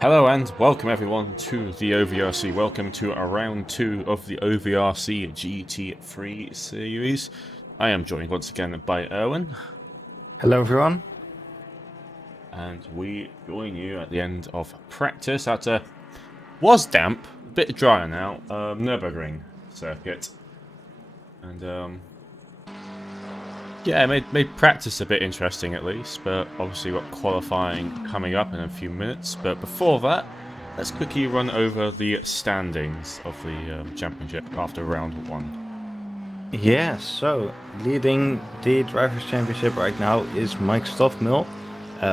Hello and welcome everyone to the OVRC. Welcome to round 2 of the OVRC GT3 Series. I am joined once again by Erwin. Hello everyone. And we join you at the end of practice at was damp, a bit drier now, Nurburgring circuit. And yeah, it made practice a bit interesting at least, but obviously we've got qualifying coming up in a few minutes. But before that, let's quickly run over the standings of the championship after round 1. Yeah, so leading the Drivers' Championship right now is Mike Stoffmill,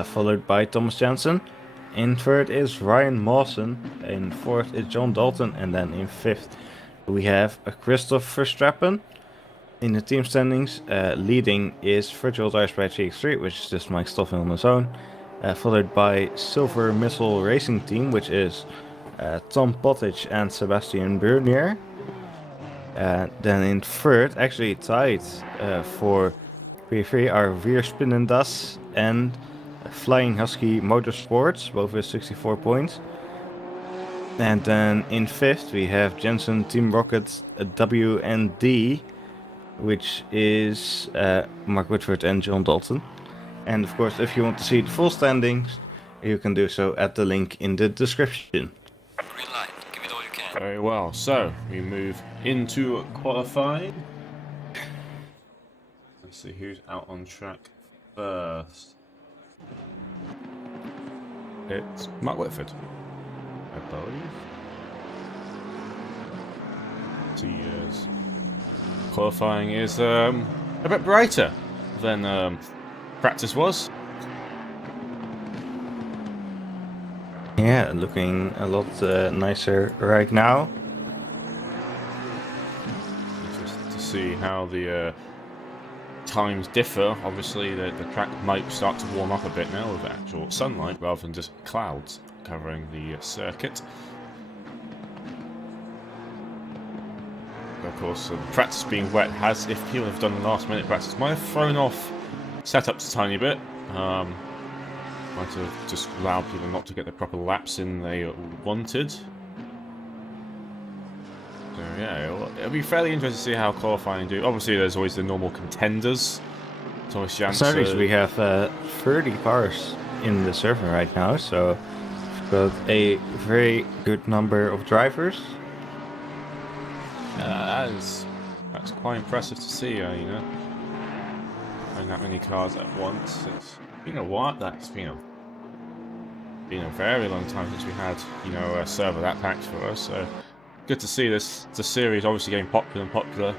followed by Thomas Jansen. In third is Ryan Mawson, in fourth is John Dalton, and then in fifth we have Christoph Verstappen. In the team standings, leading is Virtual Tires by GX3, which is just Mike Stoffmill on his own, followed by Silver Missile Racing Team, which is Tom Pottage and Sebastian Bernier. Then in third, actually tied for P3 are Weerspinendas and Flying Husky Motorsports, both with 64 points. And then in fifth we have Jensen Team Rocket WND, which is Mark Whitford and John Dalton. And of course, if you want to see the full standings, you can do so at the link in the description. Green light, give it all you can. Very well, so we move into qualifying. Let's see who's out on track first. It's Mark Whitford, I believe. 2 years. Qualifying is a bit brighter than practice was. Yeah, looking a lot nicer right now. Just to see how the times differ. Obviously, the track might start to warm up a bit now with actual sunlight rather than just clouds covering the circuit. Of course, practice being wet has, if people have done last minute practice, might have thrown off setups a tiny bit. Might have just allowed people not to get the proper laps in they wanted. So yeah, it'll be fairly interesting to see how qualifying do. Obviously, there's always the normal contenders. Thomas Jansen. We have 30 cars in the server right now, so we've got a very good number of drivers. That's quite impressive to see, having that many cars at once. It's been a while. That's been a very long time since we had, a server that packed for us. So good to see the series obviously getting popular and popular.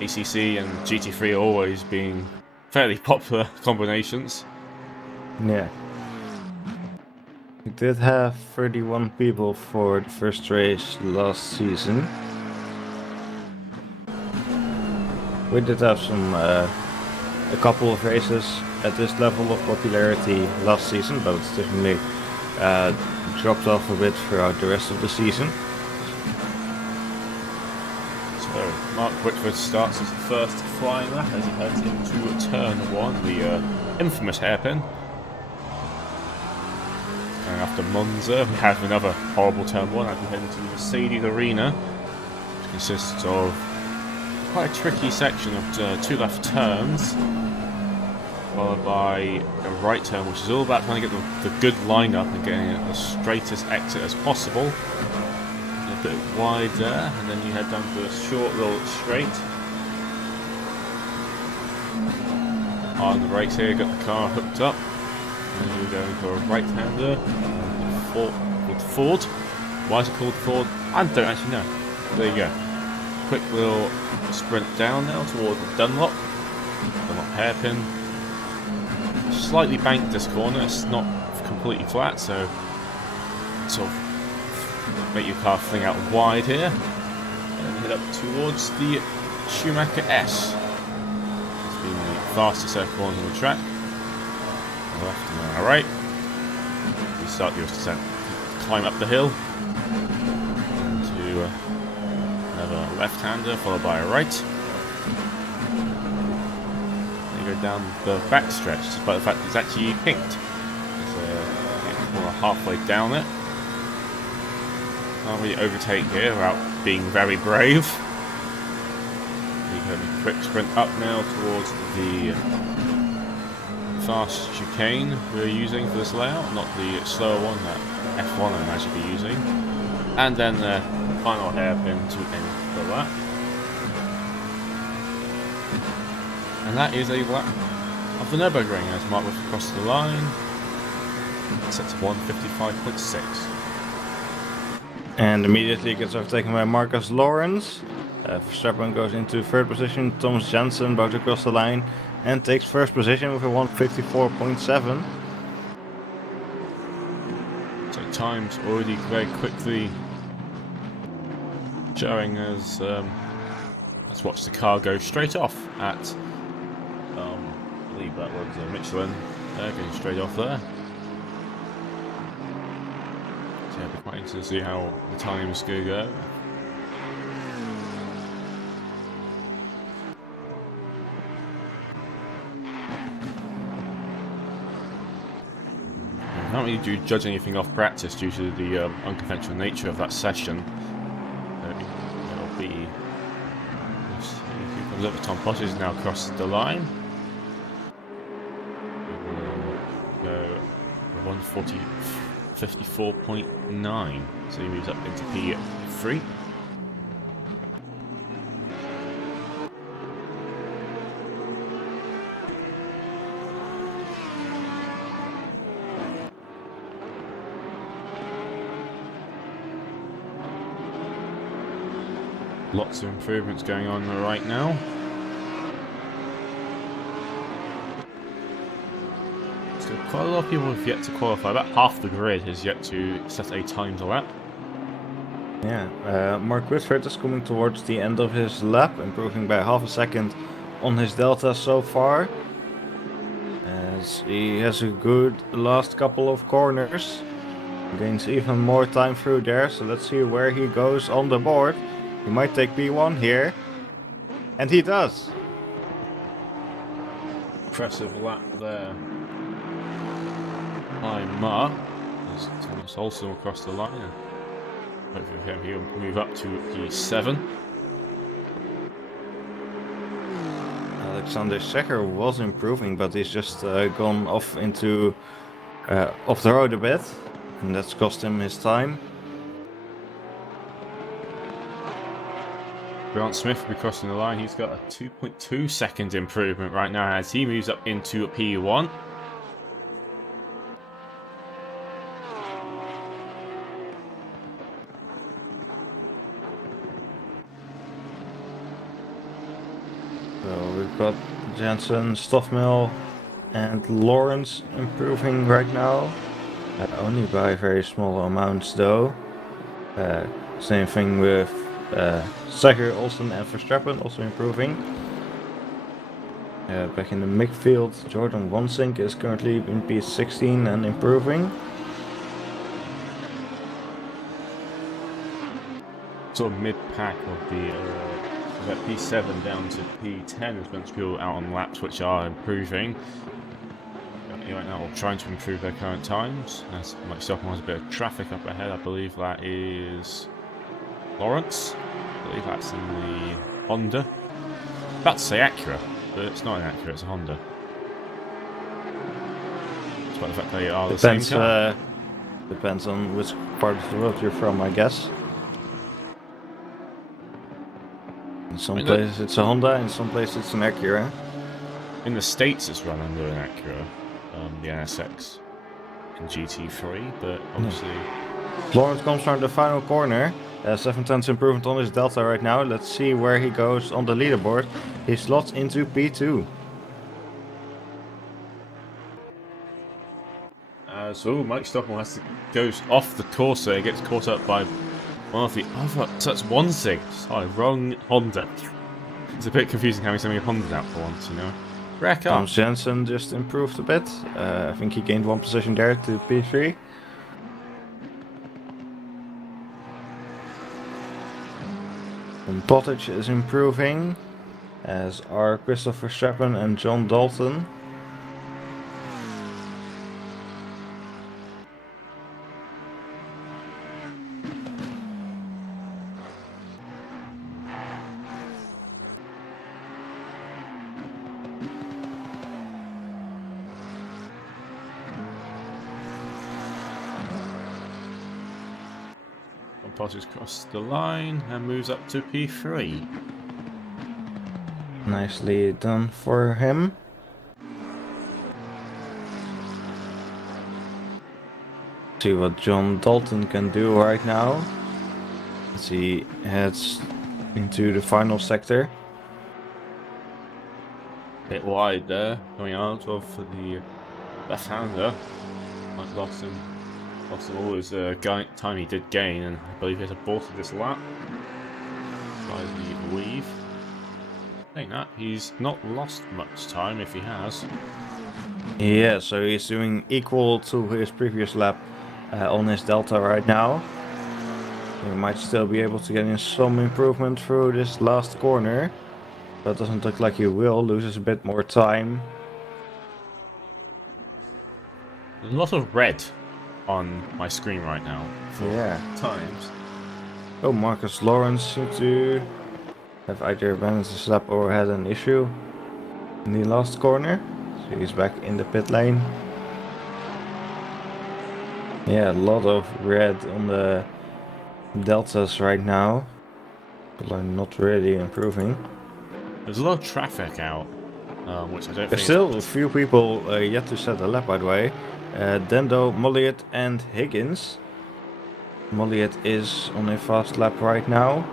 ACC and GT3 always being fairly popular combinations. Yeah. We did have 31 people for the first race last season. We did have a couple of races at this level of popularity last season, but it's definitely dropped off a bit throughout the rest of the season. So Mark Whitford starts as the first flying lap as he heads into turn 1, the infamous hairpin. And after Monza, we have another horrible turn 1 as we head into the Mercedes Arena, which consists of quite a tricky section of 2 left turns, followed by a right turn, which is all about trying to get the good lineup and getting the straightest exit as possible. A bit wide there, and then you head down to a short little straight. On the brakes here, got the car hooked up, and you're going for a right-hander called Ford. Why is it called Ford? I don't actually know. There you go. Quick little sprint down now towards the Dunlop hairpin. Slightly banked this corner, it's not completely flat, so sort of make your car fling out wide here. And then head up towards the Schumacher S. It's been the fastest set of corners on the track. On the left and on the right. We start your descent, climb up the hill into another left-hander followed by a right. Then you go down the back stretch, despite the fact it's actually pinked. It's We're halfway down it. Can't really overtake here without being very brave. We're going to quick sprint up now towards the fast chicane we're using for this layout, not the slower one that F1 I imagine be using. And then the final hairpin to end the lap. And that is a lap of the Nurburgring as Mark was across the line. Set to 1:55.6. And immediately gets overtaken by Marcus Lawrence. Verstappen goes into third position. Thomas Jensen about to cross the line and takes first position with a 1:54.7. So times already very quickly showing as let's watch the car go straight off at I believe that was Michelin going straight off there. So yeah, it'll be quite interesting to see how the times go. I can't really judge anything off practice due to the unconventional nature of that session. It'll be. Let's see who comes up with Tom Potter is now across the line. Go 1:54.9, so he moves up into P3. Lots of improvements going on right now. So quite a lot of people have yet to qualify. About half the grid has yet to set a timed lap. Yeah, Mark Whitford is coming towards the end of his lap, improving by half a second on his delta so far. As he has a good last couple of corners. Gains even more time through there, so let's see where he goes on the board. He might take P1 here. And he does! Impressive lap there by Mark. There's Thomas also across the line. And hopefully he'll move up to P7. Alexander Secher was improving, but he's just gone off into off the road a bit. And that's cost him his time. Grant Smith will be crossing the line. He's got a 2.2 second improvement right now as he moves up into P1. So we've got Jensen, Stoffmill and Lawrence improving right now. Only by very small amounts though. Same thing with Secher, Olsen and Verstappen also improving. Back in the midfield, Jordan Wansink is currently in P16 and improving. Sort of mid-pack of the P7 down to P10 is meant to be all out on laps which are improving. Right now, we're trying to improve their current times. As myself has a bit of traffic up ahead, I believe that is Lawrence. I believe that's in the Honda. About to say Acura, but it's not an Acura, it's a Honda. Despite the fact they are the same car. Depends on which part of the world you're from, I guess. In some places it's a Honda, in some places it's an Acura. In the States it's run under an Acura, the NSX and GT3, but obviously... Lawrence comes from the final corner. 7/10 improvement on his delta right now. Let's see where he goes on the leaderboard. He slots into P2. So Mike Stockmore goes off the course there, gets caught up by one of the other. So that's Wansink. Sorry, wrong Honda. It's a bit confusing having so many Hondas out for once, you know. Wreck up. Thomas Jensen just improved a bit. I think he gained one position there to P3. And Bottage is improving, as are Christopher Verstappen and John Dalton. passes across the line and moves up to P3. Nicely done for him. See what John Dalton can do right now as he heads into the final sector. Bit wide there, coming out of the left-hander. Mike lost all his time he did gain, and I believe he has aborted this lap by the weave. Saying that, he's not lost much time if he has. Yeah, so he's doing equal to his previous lap on his Delta right now. He might still be able to get in some improvement through this last corner, but it doesn't look like he will. Loses a bit more time. There's a lot of red on my screen right now for times. Oh, Marcus Lawrence seems to have either abandoned his lap or had an issue in the last corner. So he's back in the pit lane. Yeah, a lot of red on the deltas right now. People are not really improving. There's a lot of traffic out, which I don't think. There's still a few people yet to set a lap, by the way. Dendo, Molliet, and Higgins. Molliet is on a fast lap right now.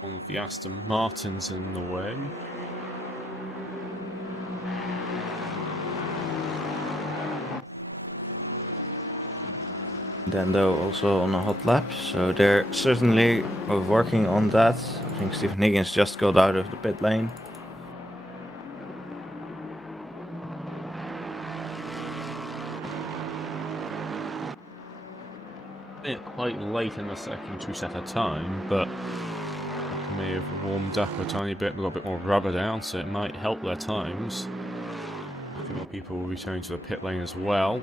One of the Aston Martins in the way. Dendo also on a hot lap, so they're certainly working on that. I think Stephen Higgins just got out of the pit lane. Quite late in the second to set a time, but may have warmed up a tiny bit, got a bit more rubber down, so it might help their times. A few more people will return to the pit lane as well.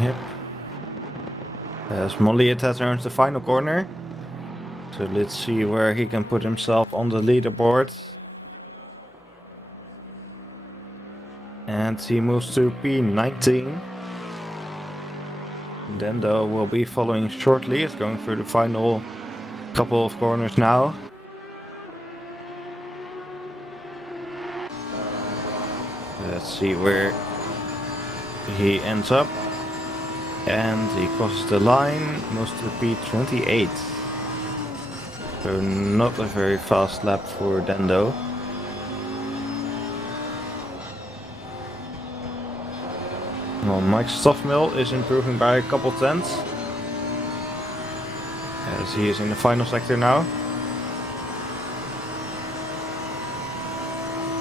Yep. As Molliet has earned the final corner. So let's see where he can put himself on the leaderboard. And he moves to P19. Dendo will be following shortly. It's going through the final couple of corners now. Let's see where he ends up. And he crosses the line, moves to P28. So not a very fast lap for Dendo. Well, Mike Stoffmill is improving by a couple tenths. As he is in the final sector now.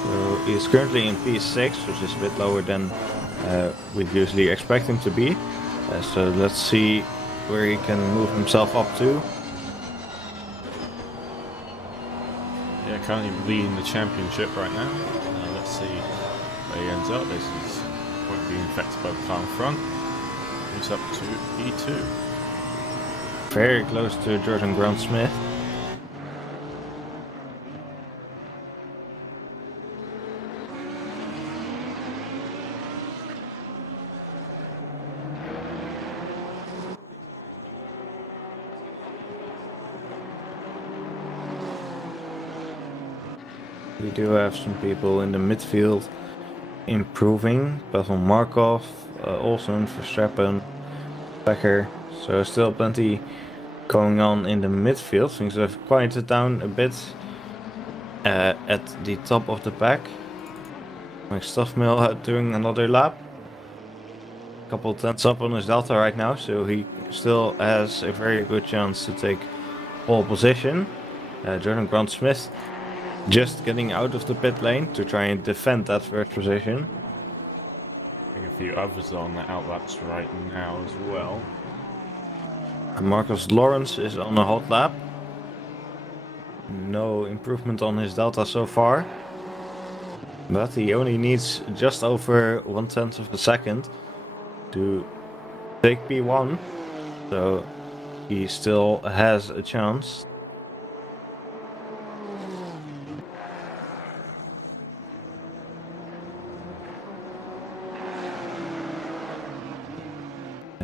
So he is currently in P6, which is a bit lower than we'd usually expect him to be. So let's see where he can move himself up to. Yeah, currently leading the championship right now. Let's see where he ends up. This is won't be affected by the car in front. Moves up to E2. Very close to Jordan Grant-Smith. We do have some people in the midfield improving. Pavel Markov, Olsen, Verstappen, Becker. So still plenty going on in the midfield. Things have quieted down a bit at the top of the pack. Mike Stoffmill doing another lap. Couple tenths up on his Delta right now, so he still has a very good chance to take pole position. Jordan Grant-Smith just getting out of the pit lane to try and defend that first position. A few others on the outlaps right now as well. Marcus Lawrence is on a hot lap. No improvement on his Delta so far. But he only needs just over 1/10 of a second to take P1. So he still has a chance.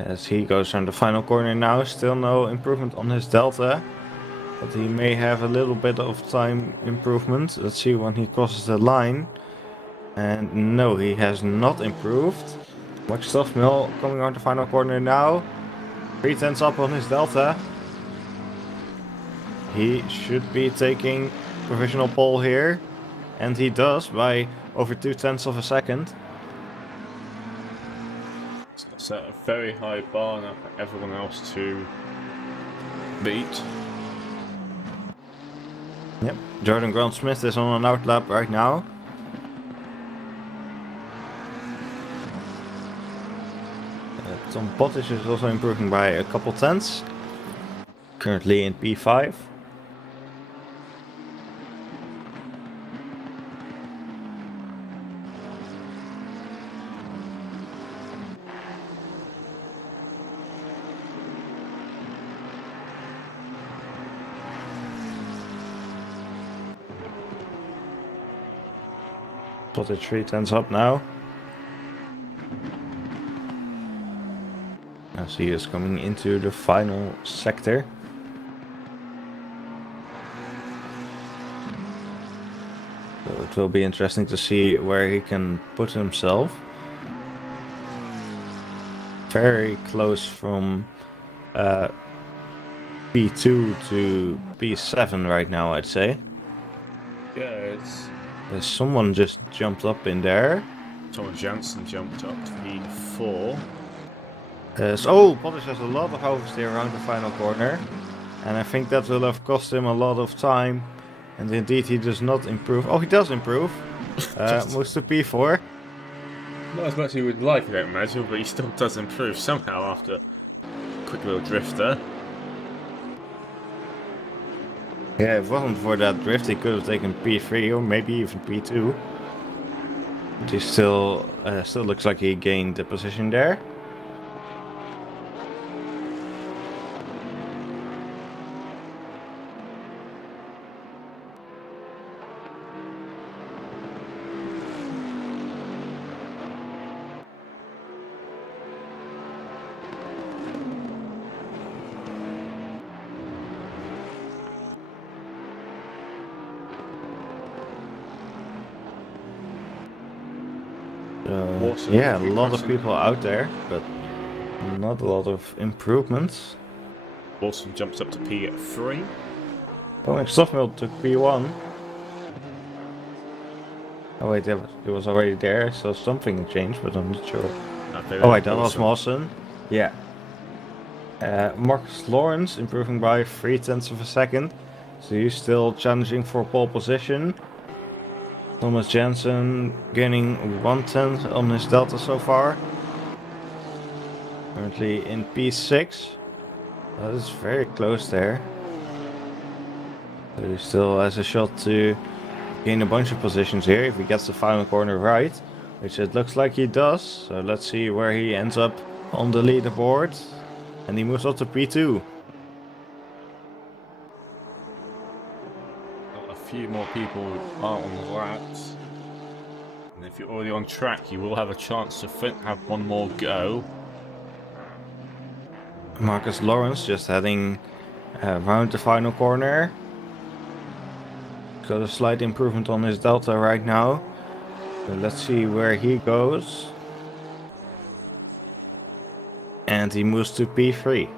As he goes on the final corner now, still no improvement on his delta. But he may have a little bit of time improvement. Let's see when he crosses the line. And no, he has not improved. Max Stoffmill coming on the final corner now. 3/10 up on his delta. He should be taking provisional pole here. And he does by over 0.2 of a second. Set a very high bar now for everyone else to beat. Yep, Jordan Grant Smith is on an outlap right now. Tom Pottish is also improving by a couple tenths. Currently in P5. Pottish 3/10 up now. As he is coming into the final sector. So it will be interesting to see where he can put himself. Very close from P2 to P7 right now, I'd say. Yeah, it's Someone just jumped up in there. Thomas Jansen jumped up to P4. Pottish has a lot of oversteer around the final corner. And I think that will have cost him a lot of time. And indeed he does not improve. Oh, he does improve. Moves to P4. Not as much as he would like, I don't imagine, but he still does improve somehow after a quick little drift there. Yeah, if it wasn't for that drift, he could have taken P3 or maybe even P2. But he still looks like he gained the position there. Awesome. Yeah, a lot of people out there, but not a lot of improvements. Awesome jumps up to P3. Oh, and Stoffmill took P1. Oh wait, it was already there, so something changed, but I'm not sure. Oh wait, that was Mawson. Yeah. Marcus Lawrence improving by 0.3 of a second. So he's still challenging for pole position. Thomas Jansen gaining 1/10 on his delta so far. Currently in P6. That is very close there. So he still has a shot to gain a bunch of positions here if he gets the final corner right. Which it looks like he does. So let's see where he ends up on the leaderboard. And he moves up to P2. A few more people are on the laps. And if you're already on track, you will have a chance to have one more go. Marcus Lawrence just heading around the final corner. Got a slight improvement on his delta right now. So let's see where he goes. And he moves to P3.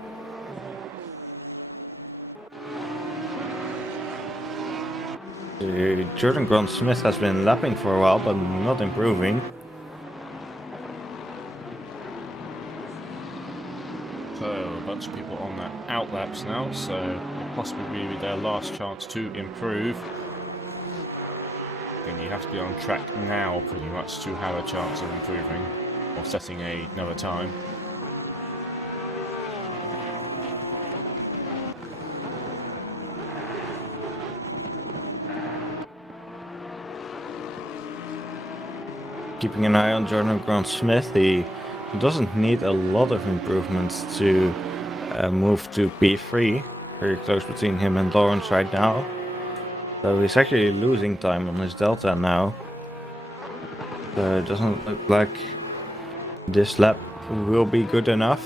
Jordan Grant Smith has been lapping for a while, but not improving. So a bunch of people on their outlaps now, so it'll possibly be their last chance to improve. Then you have to be on track now pretty much to have a chance of improving or setting another time. Keeping an eye on Jordan Grant Smith, he doesn't need a lot of improvements to move to P3. Very close between him and Lawrence right now. So he's actually losing time on his delta now. So it doesn't look like this lap will be good enough.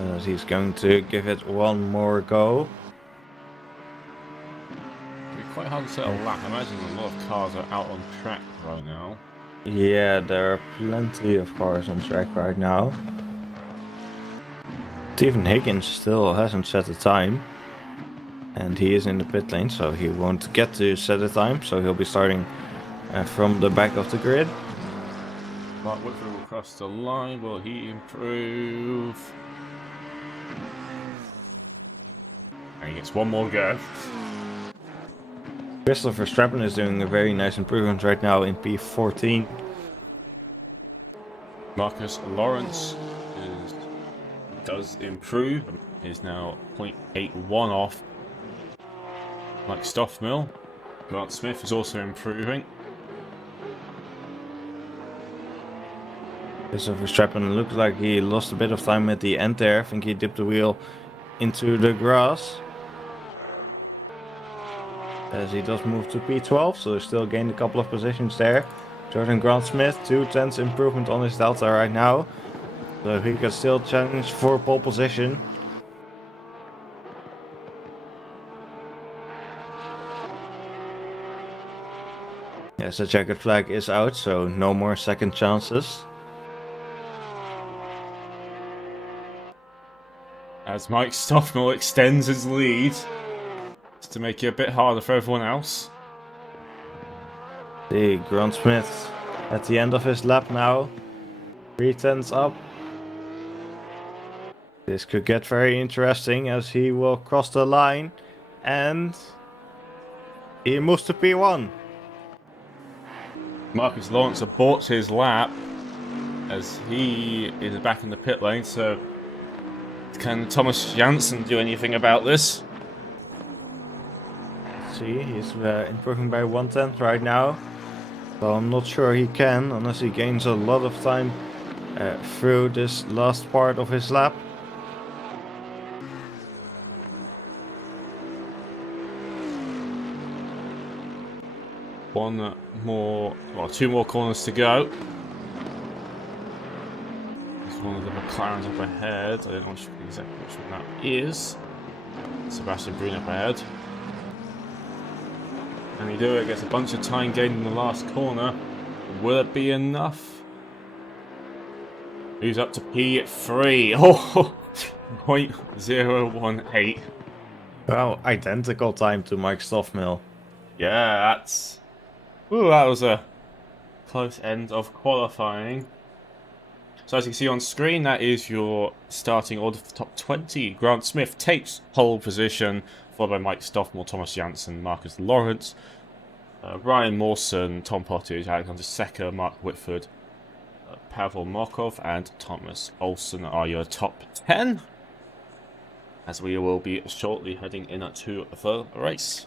as he's going to give it one more go. It'd be quite hard to set a lap. I imagine a lot of cars are out on track right now. Yeah, there are plenty of cars on track right now. Stephen Higgins still hasn't set a time. And he is in the pit lane, so he won't get to set a time. So he'll be starting from the back of the grid. Mark Whitford will cross the line. Will he improve? And he gets one more go. Christopher Verstappen is doing a very nice improvement right now in P14. Marcus Lawrence does improve. Is now 0.81 off Mike Stoffmill. Grant Smith is also improving. Christopher Verstappen looks like he lost a bit of time at the end there. I think he dipped the wheel into the grass. As he does move to P12, so he still gained a couple of positions there. Jordan Grant Smith, 2/10 improvement on his delta right now. So he can still challenge for pole position. Yes, the checkered flag is out, so no more second chances. As Mike Stoffmill extends his lead, just to make it a bit harder for everyone else. The Grant Smith at the end of his lap now. 3/10 up. This could get very interesting as he will cross the line and he moves to P1. Marcus Lawrence aborts his lap as he is back in the pit lane, so can Thomas Janssen do anything about this? See, he's improving by 1/10 right now. So I'm not sure he can unless he gains a lot of time through this last part of his lap. One more, well, two more corners to go. There's one of the McLarens up ahead. I don't know exactly which one that is. Sebastian Brun up ahead. And he do it, gets a bunch of time gained in the last corner. Will it be enough? Moves up to P3. Oh, 0.018. Well, identical time to Mike Stoffmill. Yeah, that's... Ooh, that was a close end of qualifying. So as you can see on screen, that is your starting order for the top 20. Grant Smith takes pole position, followed by Mike Stoffmill, Thomas Janssen, Marcus Lawrence, Ryan Mawson, Tom Pottage, Alexander Secker, Mark Whitford, Pavel Markov, and Thomas Olsen are your top 10. As we will be shortly heading into the race.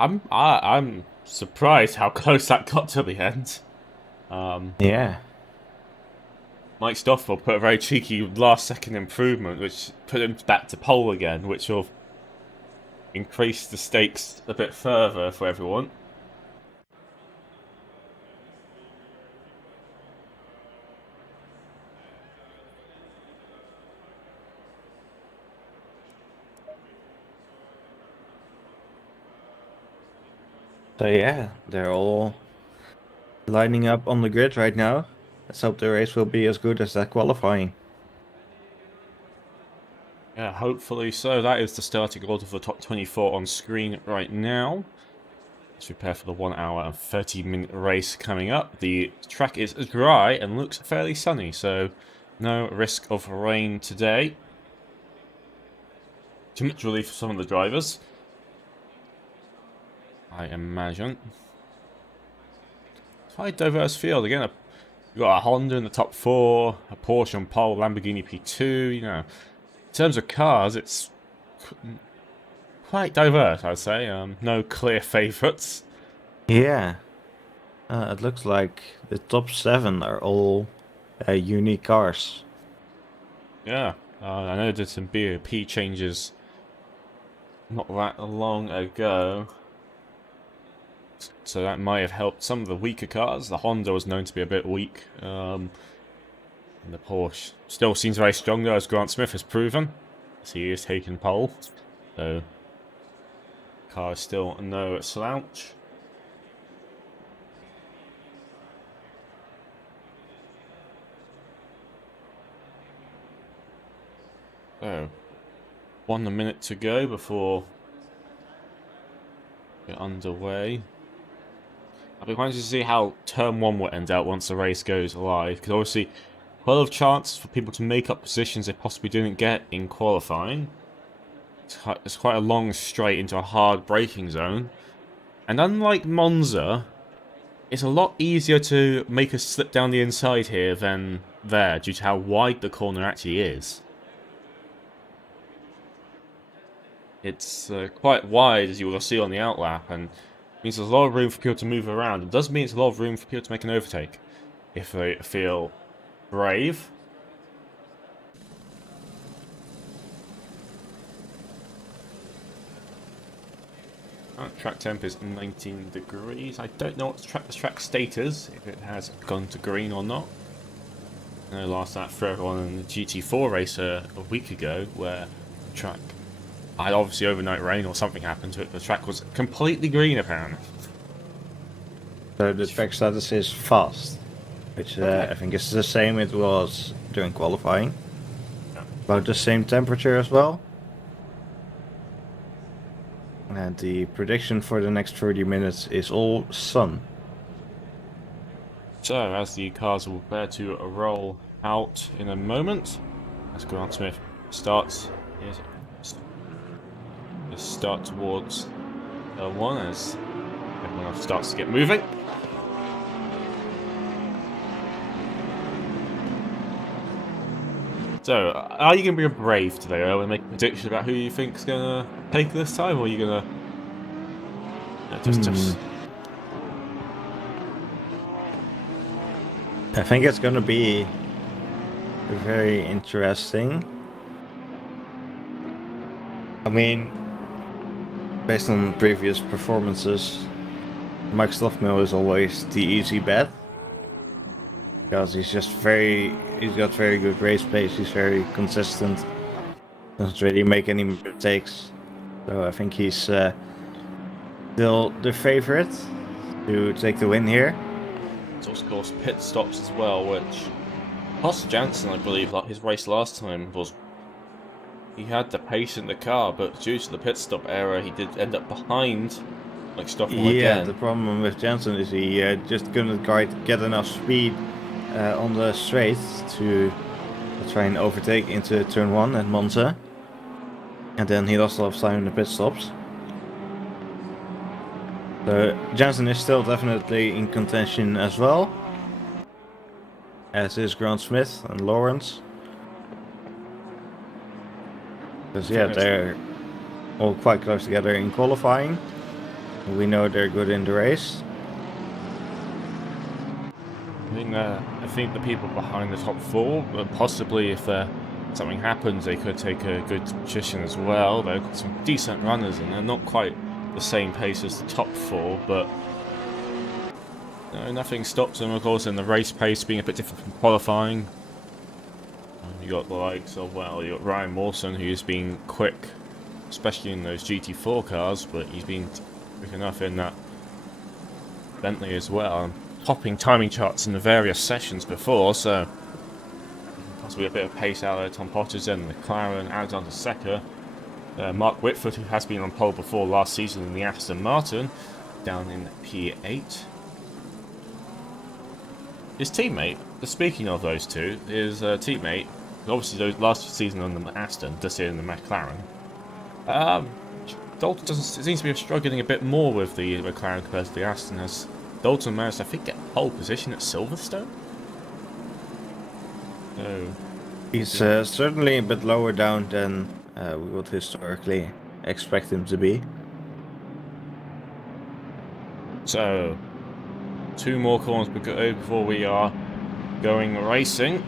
I'm surprised how close that got to the end. Yeah. Mike Stoffel put a very cheeky last-second improvement, which put him back to pole again, which will increase the stakes a bit further for everyone. So yeah, they're all lining up on the grid right now. Let's hope the race will be as good as that qualifying. Yeah, hopefully so. That is the starting order for the top 24 on screen right now. Let's prepare for the 1 hour and 30-minute race coming up. The track is dry and looks fairly sunny, so no risk of rain today. Too much relief for some of the drivers, I imagine. Quite diverse field. Again, you've got a Honda in the top 4, a Porsche on pole, Lamborghini P2, you know. In terms of cars, it's quite diverse, I'd say. No clear favourites. Yeah. It looks like the top 7 are all unique cars. Yeah, I know did some BOP changes not that long ago. so that might have helped some of the weaker cars. The Honda was known to be a bit weak. And the Porsche still seems very strong though, as Grant Smith has proven. So he is taking pole. So car is still no slouch. So 1 minute to go before we're underway. I'll be wanting to see how turn 1 will end out once the race goes live, because obviously quite a lot of chances for people to make up positions they possibly didn't get in qualifying. It's quite a long straight into a hard braking zone, and unlike Monza, it's a lot easier to make a slip down the inside here than there, due to how wide the corner actually is. It's quite wide, as you will see on the outlap, and means there's a lot of room for people to move around. It does mean it's a lot of room for people to make an overtake if they feel brave. Track temp is 19 degrees. I don't know what the track state is, if it has gone to green or not. I know last lap for everyone in the GT4 race a week ago, where the track had obviously overnight rain or something happened to it. The track was completely green apparently. So the track status is fast, which I think is the same it was during qualifying. Yeah. About the same temperature as well. And the prediction for the next 30 minutes is all sun. So, as the cars will prepare to roll out in a moment, as Grant Smith starts his start towards L1 as everyone else starts to get moving. So, are you going to be brave today, Owen, and make a prediction about who you think's going to take this time, or are you going to just... I think it's gonna be very interesting. I mean, based on previous performances, Mike Stoffmill is always the easy bet. Because he's got very good race pace, he's very consistent, doesn't really make any mistakes. So I think he's still the favorite to take the win here. It's also, of course, pit stops as well, which Pastor Jansen, I believe, like his race last time, was he had the pace in the car, but due to the pit stop error, he did end up behind like Stoffel again. Yeah, the problem with Jansen is he just couldn't quite get enough speed on the straight to try and overtake into turn 1 at Monza. And then he lost a lot of time in the pit stops. So Jansen is still definitely in contention as well, as is Grant Smith and Lawrence. Because yeah, they're all quite close together in qualifying. We know they're good in the race. I think the people behind the top 4, possibly if something happens, they could take a good position as well. They've got some decent runners, and they're not quite the same pace as the top 4, but no, nothing stops them, of course, in the race pace being a bit different from qualifying. You got the likes of, well, you got Ryan Mawson, who's been quick, especially in those GT4 cars, but he's been quick enough in that Bentley as well. Topping timing charts in the various sessions before, so possibly a bit of pace out there. Tom Potter's in the McLaren, Alexander Secker, Mark Whitford, who has been on pole before last season in the Aston Martin, down in P8. His teammate, speaking of those two, his teammate, obviously those last season on the Aston, this year in the McLaren. Dalton seems to be struggling a bit more with the McLaren compared to the Aston, as Dalton managed, I think, get pole position at Silverstone. So He's certainly a bit lower down than we would historically expect him to be. So 2 more corners before we are going racing.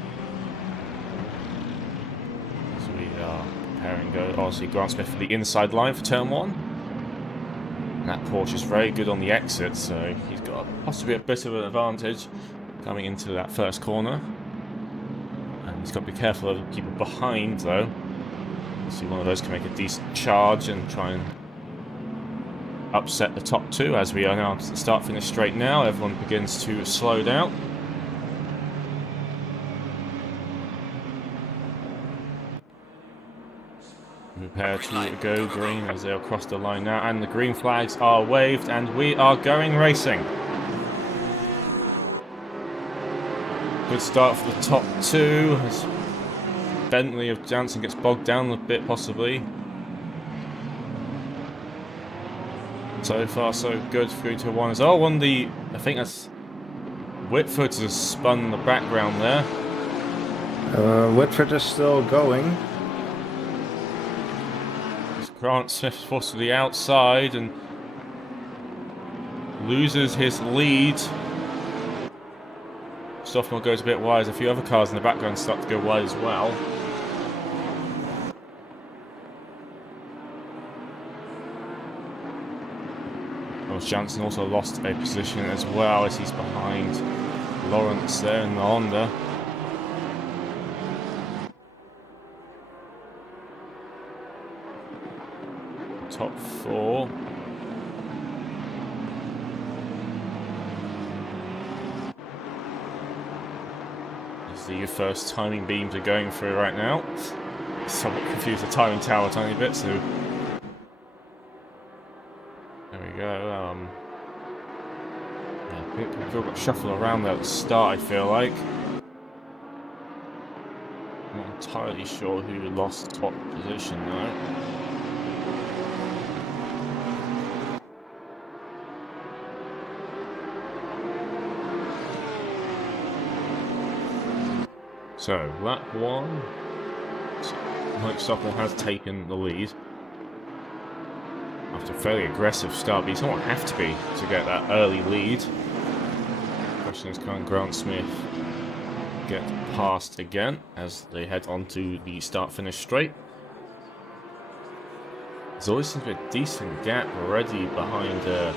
So we are preparing to go, obviously, Grant Smith for the inside line for turn 1. And that Porsche is very good on the exit, so he's got possibly a bit of an advantage coming into that first corner. And he's got to be careful of the people behind, though. See, one of those can make a decent charge and try and upset the top two. As we are now to the start-finish straight now, everyone begins to slow down. Prepare to go green as they'll cross the line now, and the green flags are waved, and we are going racing. Good start for the top two as Bentley of Jansen gets bogged down a bit, possibly. So far, so good for going to one. Oh, one the I think that's Whitford has spun the background there. Whitford is still going. Grant Smith forced to the outside and loses his lead. Stoffel goes a bit wide. A few other cars in the background start to go wide as well. Jansen also lost a position as well as he's behind Lawrence there in the Honda. Top four. As the first timing beams are going through right now. Somewhat confused the timing tower a tiny bit, so there we go. Yeah, people got shuffled around there at the start, I feel like. I'm not entirely sure who lost top position though. So, lap one. Mike Stockman has taken the lead. After a fairly aggressive start, but you somewhat have to be to get that early lead. The question is, can Grant Smith get past again as they head on to the start-finish straight? There's always seems to be a decent gap already behind the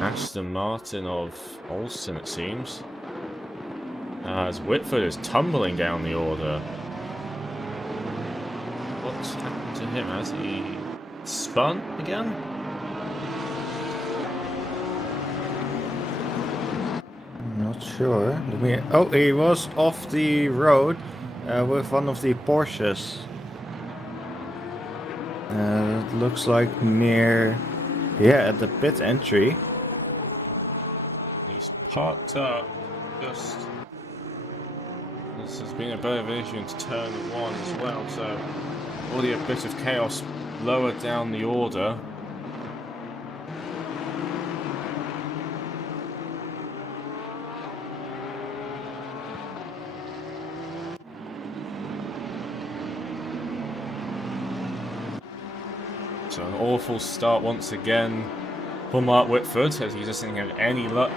Aston Martin of Olsen, it seems. As Whitford is tumbling down the order. What's happened to him? Has he spun again? I'm not sure. Oh, he was off the road with one of the Porsches. It looks like near, at the pit entry. He's parked up just. This has been a bit of an issue into turn one as well, so already a bit of chaos lower down the order. So an awful start once again for Mark Whitford, as he just didn't have any luck.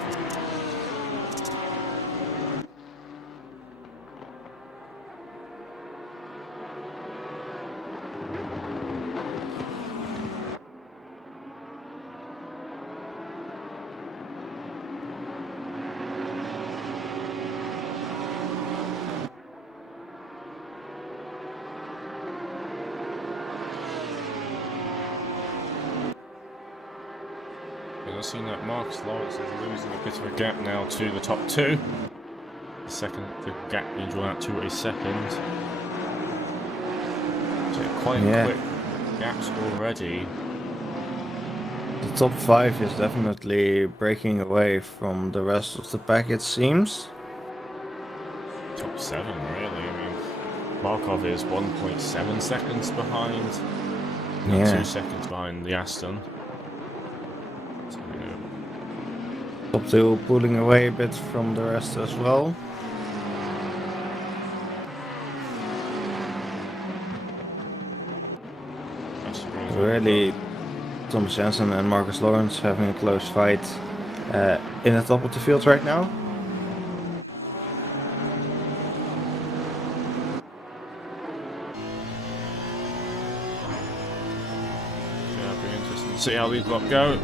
I've seen that Marcus Lawrence is losing a bit of a gap now to the top two. The gap being drawn out to a second. So quite quick gaps already. The top 5 is definitely breaking away from the rest of the pack, it seems. Top 7, really. I mean, Markov is 1.7 seconds behind. 2 seconds behind the Aston. Top 2 pulling away a bit from the rest as well. Really, Thomas Jansen and Marcus Lawrence having a close fight in the top of the field right now. see how these lot go.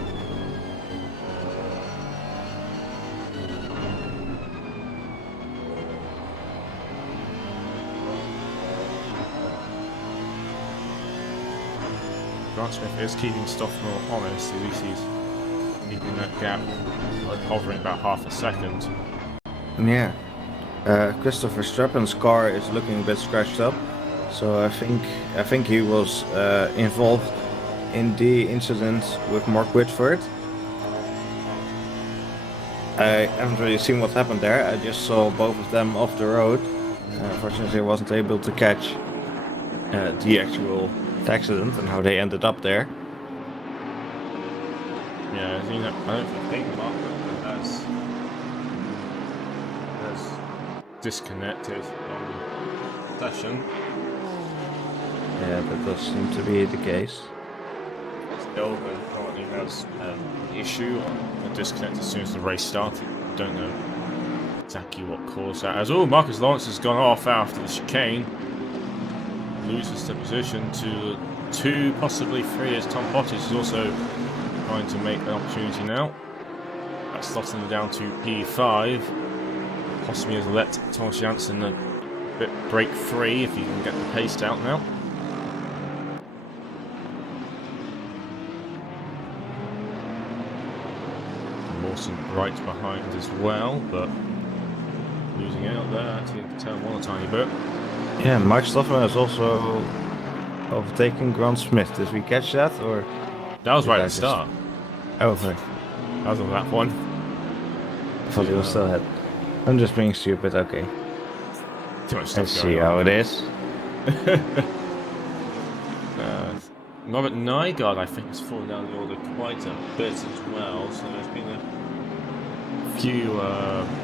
Grant Smith is keeping Stoffel honest. At least he's keeping that gap, like hovering about half a second. Yeah. Christopher Strappen's car is looking a bit scratched up, so I think he was involved in the incident with Mark Whitford. I haven't really seen what happened there. I just saw both of them off the road. Unfortunately, I wasn't able to catch the actual accident and how they ended up there. Yeah, I don't think Mark has disconnected from session. Yeah, that does seem to be the case. Elvin currently has an issue or disconnect as soon as the race started. Don't know exactly what caused that. As Marcus Lawrence has gone off after the chicane, loses the position to 2, possibly 3, as Tom Pottage is also trying to make an opportunity now. That's slotting him down to P5. Possibly has let Thomas Janssen a bit break 3 if he can get the pace out now. Mawson right behind as well, but losing out there, actually turn 1 a tiny bit. Yeah, Mike Stoffman is also overtaking Grant Smith. Did we catch that, or? That was right at the start. Oh, okay. That was on that one. I thought he was still ahead. I'm just being stupid, okay. Too much stuff Let's going see on. how it is. Robert Nygaard, I think, has fallen down the order quite a bit as well, so there's been a few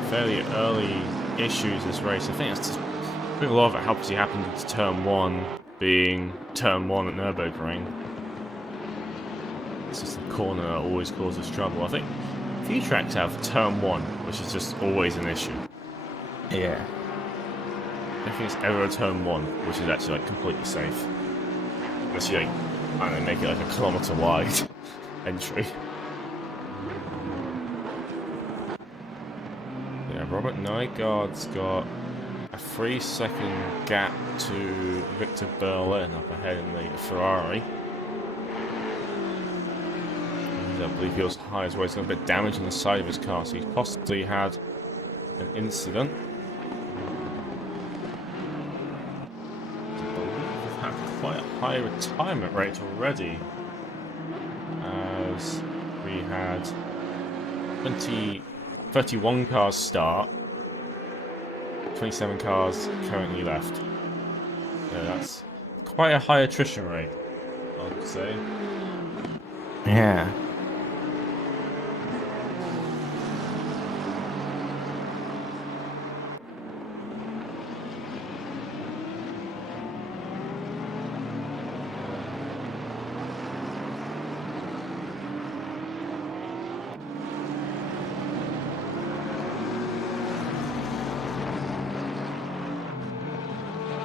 fairly early issues this race. I think it's just, I think a lot of it obviously happened into turn 1, being turn 1 at Nurburgring. It's just the corner that always causes trouble. I think a few tracks have turn 1, which is just always an issue. Yeah. I don't think it's ever a turn 1, which is actually like completely safe. Unless you like, I don't know, make it like a kilometre wide entry. Yeah, Robert Nygaard's got a 3-second gap to Victor Berlin up ahead in the Ferrari. And I believe he was high as well. He's got a bit of damage on the side of his car, so he's possibly had an incident. We've had quite a high retirement rate already, as we had 31 cars start, 27 cars currently left. So that's quite a high attrition rate, I would say. Yeah.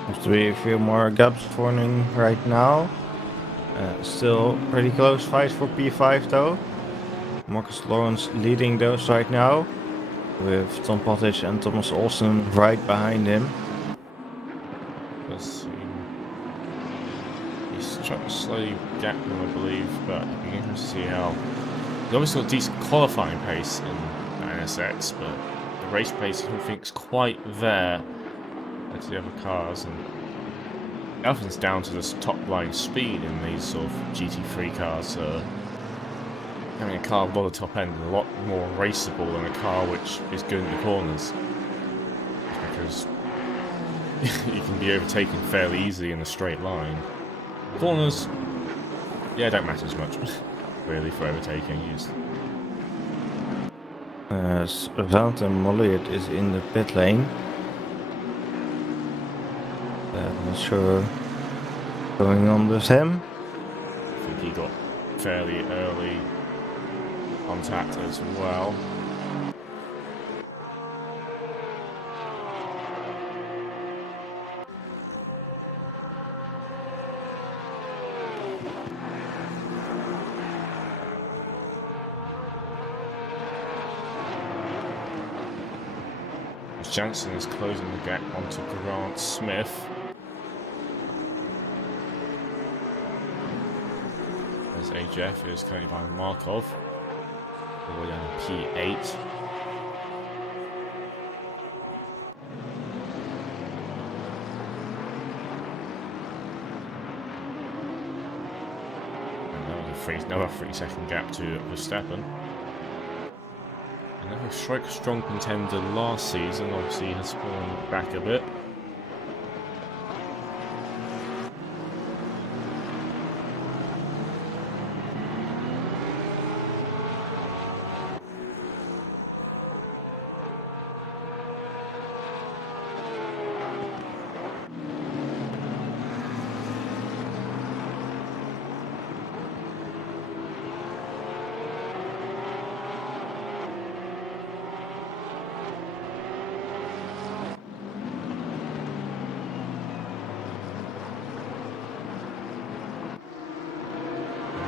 Seems to be a few more gaps forming right now. Still pretty close fight for P5 though. Marcus Lawrence leading those right now, with Tom Pottage and Thomas Olsen right behind him. Let's see. He's trying to slowly gap them, I believe, but it'll be interesting to see how. He's obviously got decent qualifying pace in the NSX, but the race pace I don't think is quite there as the other cars, and everything's down to this top line speed in these sort of GT3 cars. Having a car with a lot of top end is a lot more raceable than a car which is good in the corners, because you can be overtaken fairly easily in a straight line. Corners, yeah, don't matter as much really for overtaking. Valentin Molliet is in the pit lane. I'm not sure what's going on with him. I think he got fairly early contact as well. Jansen is closing the gap onto Grant Smith. As AJF is currently by Markov. All the way down to P8. Another 3-second gap to Verstappen. Another strong contender last season, obviously has fallen back a bit.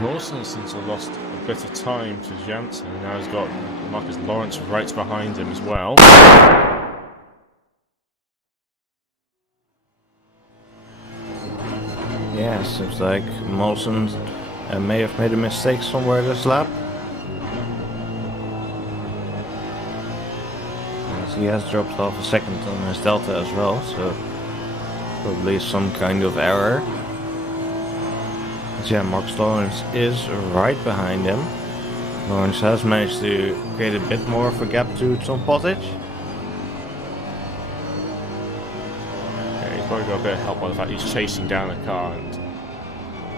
Lawson seems to have lost a bit of time to Jansen, and now he's got Marcus Lawrence right behind him as well. Yeah, seems like Molson may have made a mistake somewhere this lap. As he has dropped off a second on his delta as well, so probably some kind of error. Yeah, Marcus Lawrence is right behind him. Lawrence has managed to create a bit more of a gap to Tom Pottage. Yeah, he's probably got a bit of help by the fact he's chasing down the car and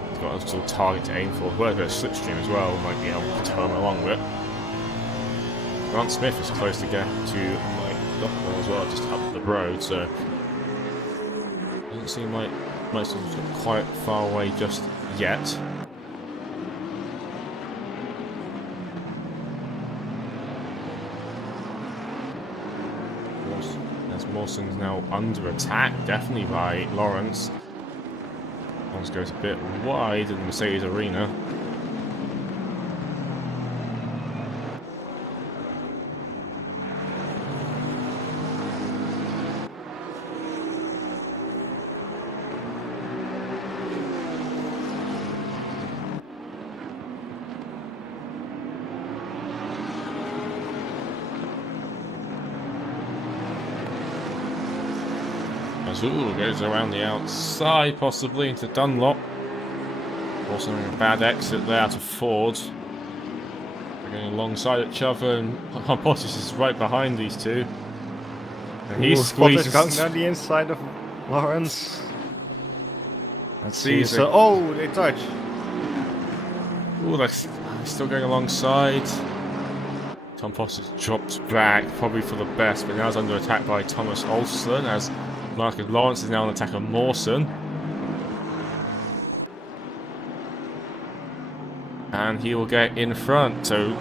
he's got a sort of target to aim for. Well, a bit of slipstream as well, might be able to tow him along with it. Grant Smith is close to get to Mike Dockwell as well, just up the road, so doesn't seem like most of them are quite far away just yet. As Mawson's now under attack, definitely by Lawrence. Lawrence goes a bit wide in the Mercedes arena. Ooh, goes around the outside, possibly into Dunlop. Also a bad exit there to Ford. They're going alongside each other, and Bottas is right behind these two. And he squeezes going down the inside of Lawrence. Let's see. Sees So, oh, they touch. Ooh, they're still going alongside. Tom Bottas dropped back, probably for the best, but now he's under attack by Thomas Olsen as Marcus Lawrence is now on attack of Mawson. And he will get in front. So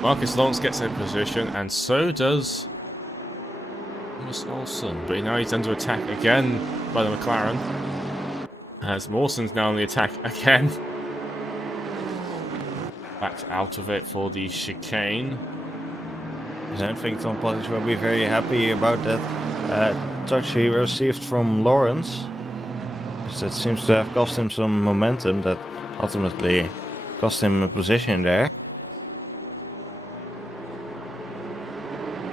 Marcus Lawrence gets in position, and so does Thomas Olsen. But now he's under attack again by the McLaren. As Mawson's now on the attack again. Back out of it for the chicane. I don't think Tom Pottage will be very happy about that touch he received from Lawrence. That seems to have cost him some momentum that ultimately cost him a position there.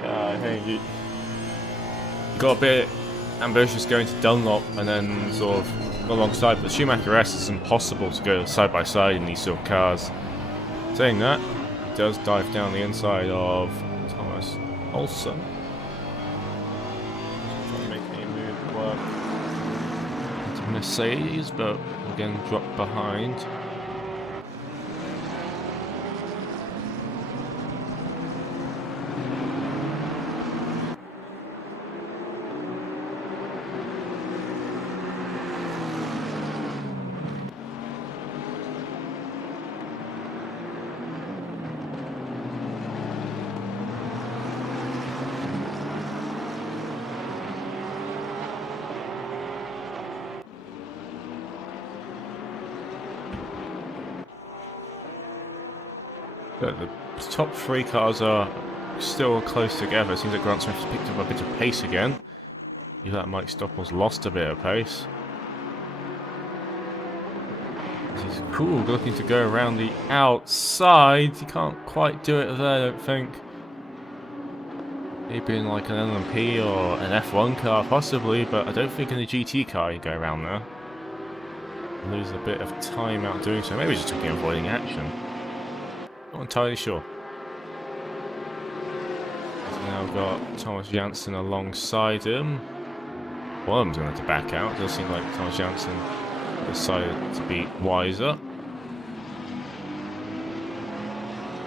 I think he got a bit ambitious going to Dunlop and then sort of got alongside, but Schumacher S is impossible to go side by side in these sort of cars. Saying that, he does dive down the inside of Thomas Olsen. Trying to make a move work into Mercedes, but again dropped behind. The top three cars are still close together. It seems like Grant Smith's picked up a bit of pace again. Even that Mike Stoppel's lost a bit of pace. He's cool, looking to go around the outside. He can't quite do it there, I don't think. Maybe in like an LMP or an F1 car, possibly, but I don't think in a GT car you go around there. Lose a bit of time out doing so. Maybe just looking at avoiding action. Not entirely sure. He's now got Thomas Janssen alongside him. One of them's going to have to back out. It does seem like Thomas Janssen decided to be wiser.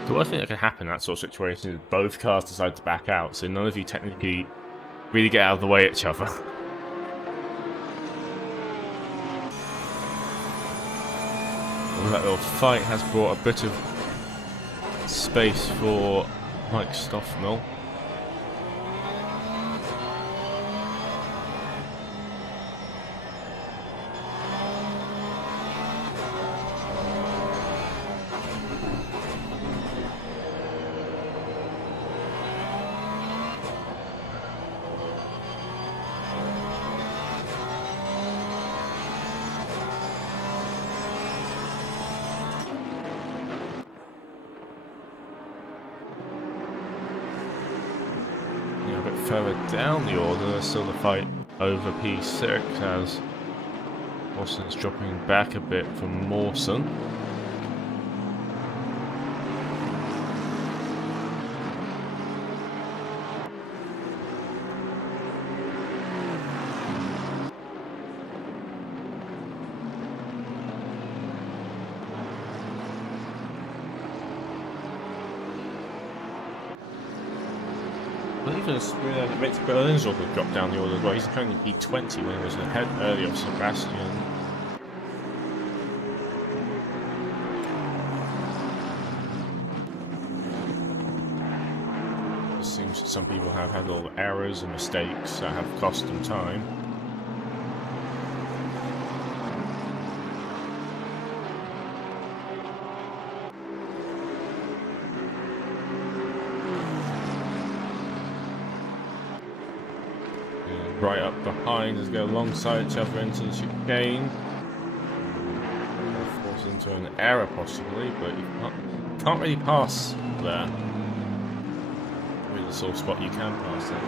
The worst thing that can happen in that sort of situation is both cars decide to back out, so none of you technically really get out of the way at each other. Well, that little fight has brought a bit of space for Mike Stoffmill. Further down the order, there's still the fight over P6 as Mawson's dropping back a bit from Mawson. Well, even as Victor Berlin's also dropped down the order as well. He's currently P20 when he was ahead earlier of Sebastian. It seems that some people have had little errors and mistakes that have cost them time. Right up behind as they go alongside each other into the chicane. Force into an error possibly, but you can't really pass there. Really the sort of spot you can pass it.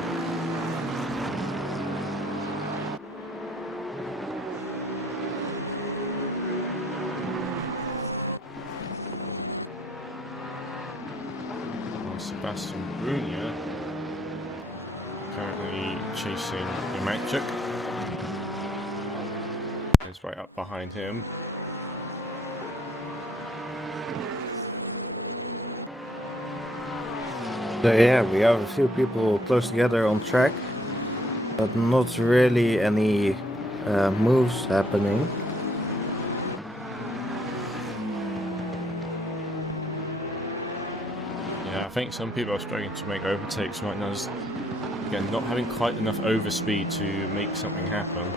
Well, Sebastian Brunier currently chasing Yamachuk. It's right up behind him. So yeah, we have a few people close together on track, but not really any moves happening. Yeah, I think some people are struggling to make overtakes right now. Just, again, not having quite enough overspeed to make something happen.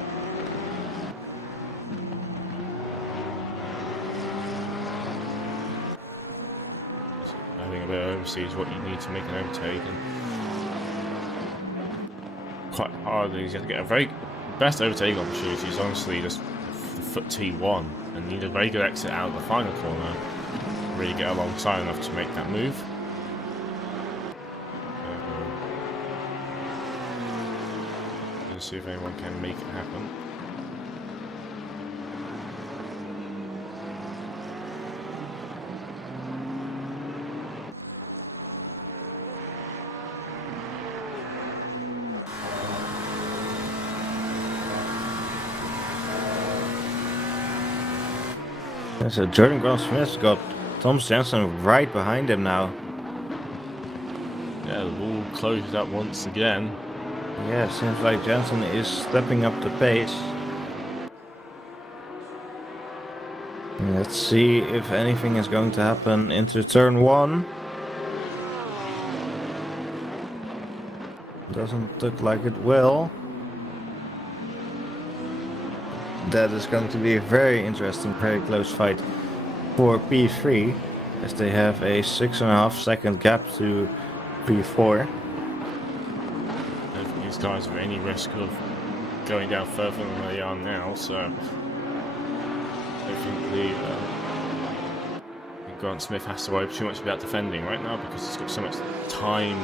Just having a bit of overspeed is what you need to make an overtake. And quite hard. You have to get a very best overtake opportunity is honestly just the foot T1 and need a very good exit out of the final corner. Really get alongside enough to make that move. See if anyone can make it happen. So Jordan Grant Smith's got Thomas Janssen right behind him now. Yeah, the wall closed up once again. Yeah, seems like Janssen is stepping up the pace. Let's see if anything is going to happen into turn 1. Doesn't look like it will. That is going to be a very interesting, very close fight for P3, as they have a 6.5 second gap to P4. I don't think these guys have any risk of going down further than they are now, so I think Grant Smith has to worry too much about defending right now because he's got so much time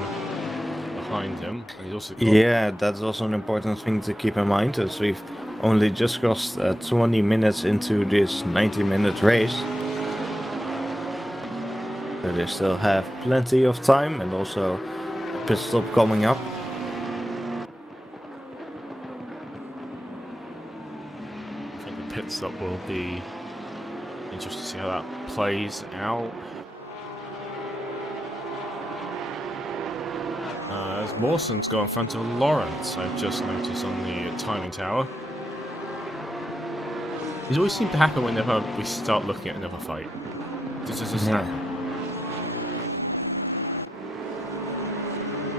behind him, and he's also got Yeah, that's also an important thing to keep in mind, as we've only just crossed 20 minutes into this 90-minute race. So they still have plenty of time, and also a pit stop coming up. I think the pit stop will be interesting to see how that plays out. As Mawson's gone in front of Lawrence, I've just noticed on the timing tower. It always seems to happen whenever we start looking at another fight. This does just happen.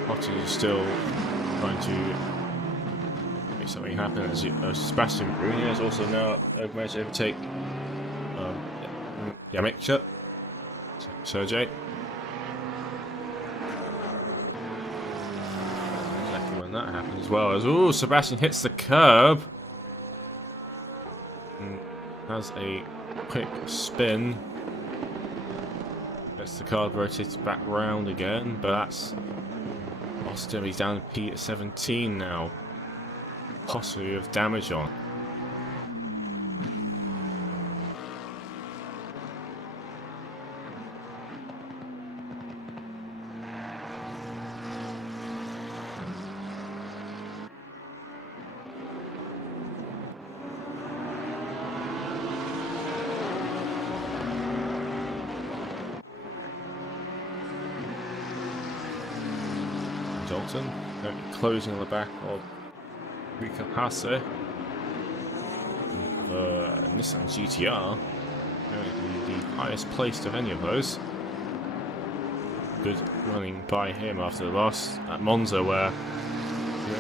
Potter is still trying to make something happen. As Sebastian Bruni is also now managed to overtake Yamik, Sergey. Exactly when that happens as well. As Sebastian hits the curb. And has a quick spin. Gets the car rotated back round again, but that's Austin. He's down to P17 now. Possibly with damage on. Dalton closing on the back of Rika Passe. Nissan GTR, the highest placed of any of those. Good running by him after the loss at Monza, where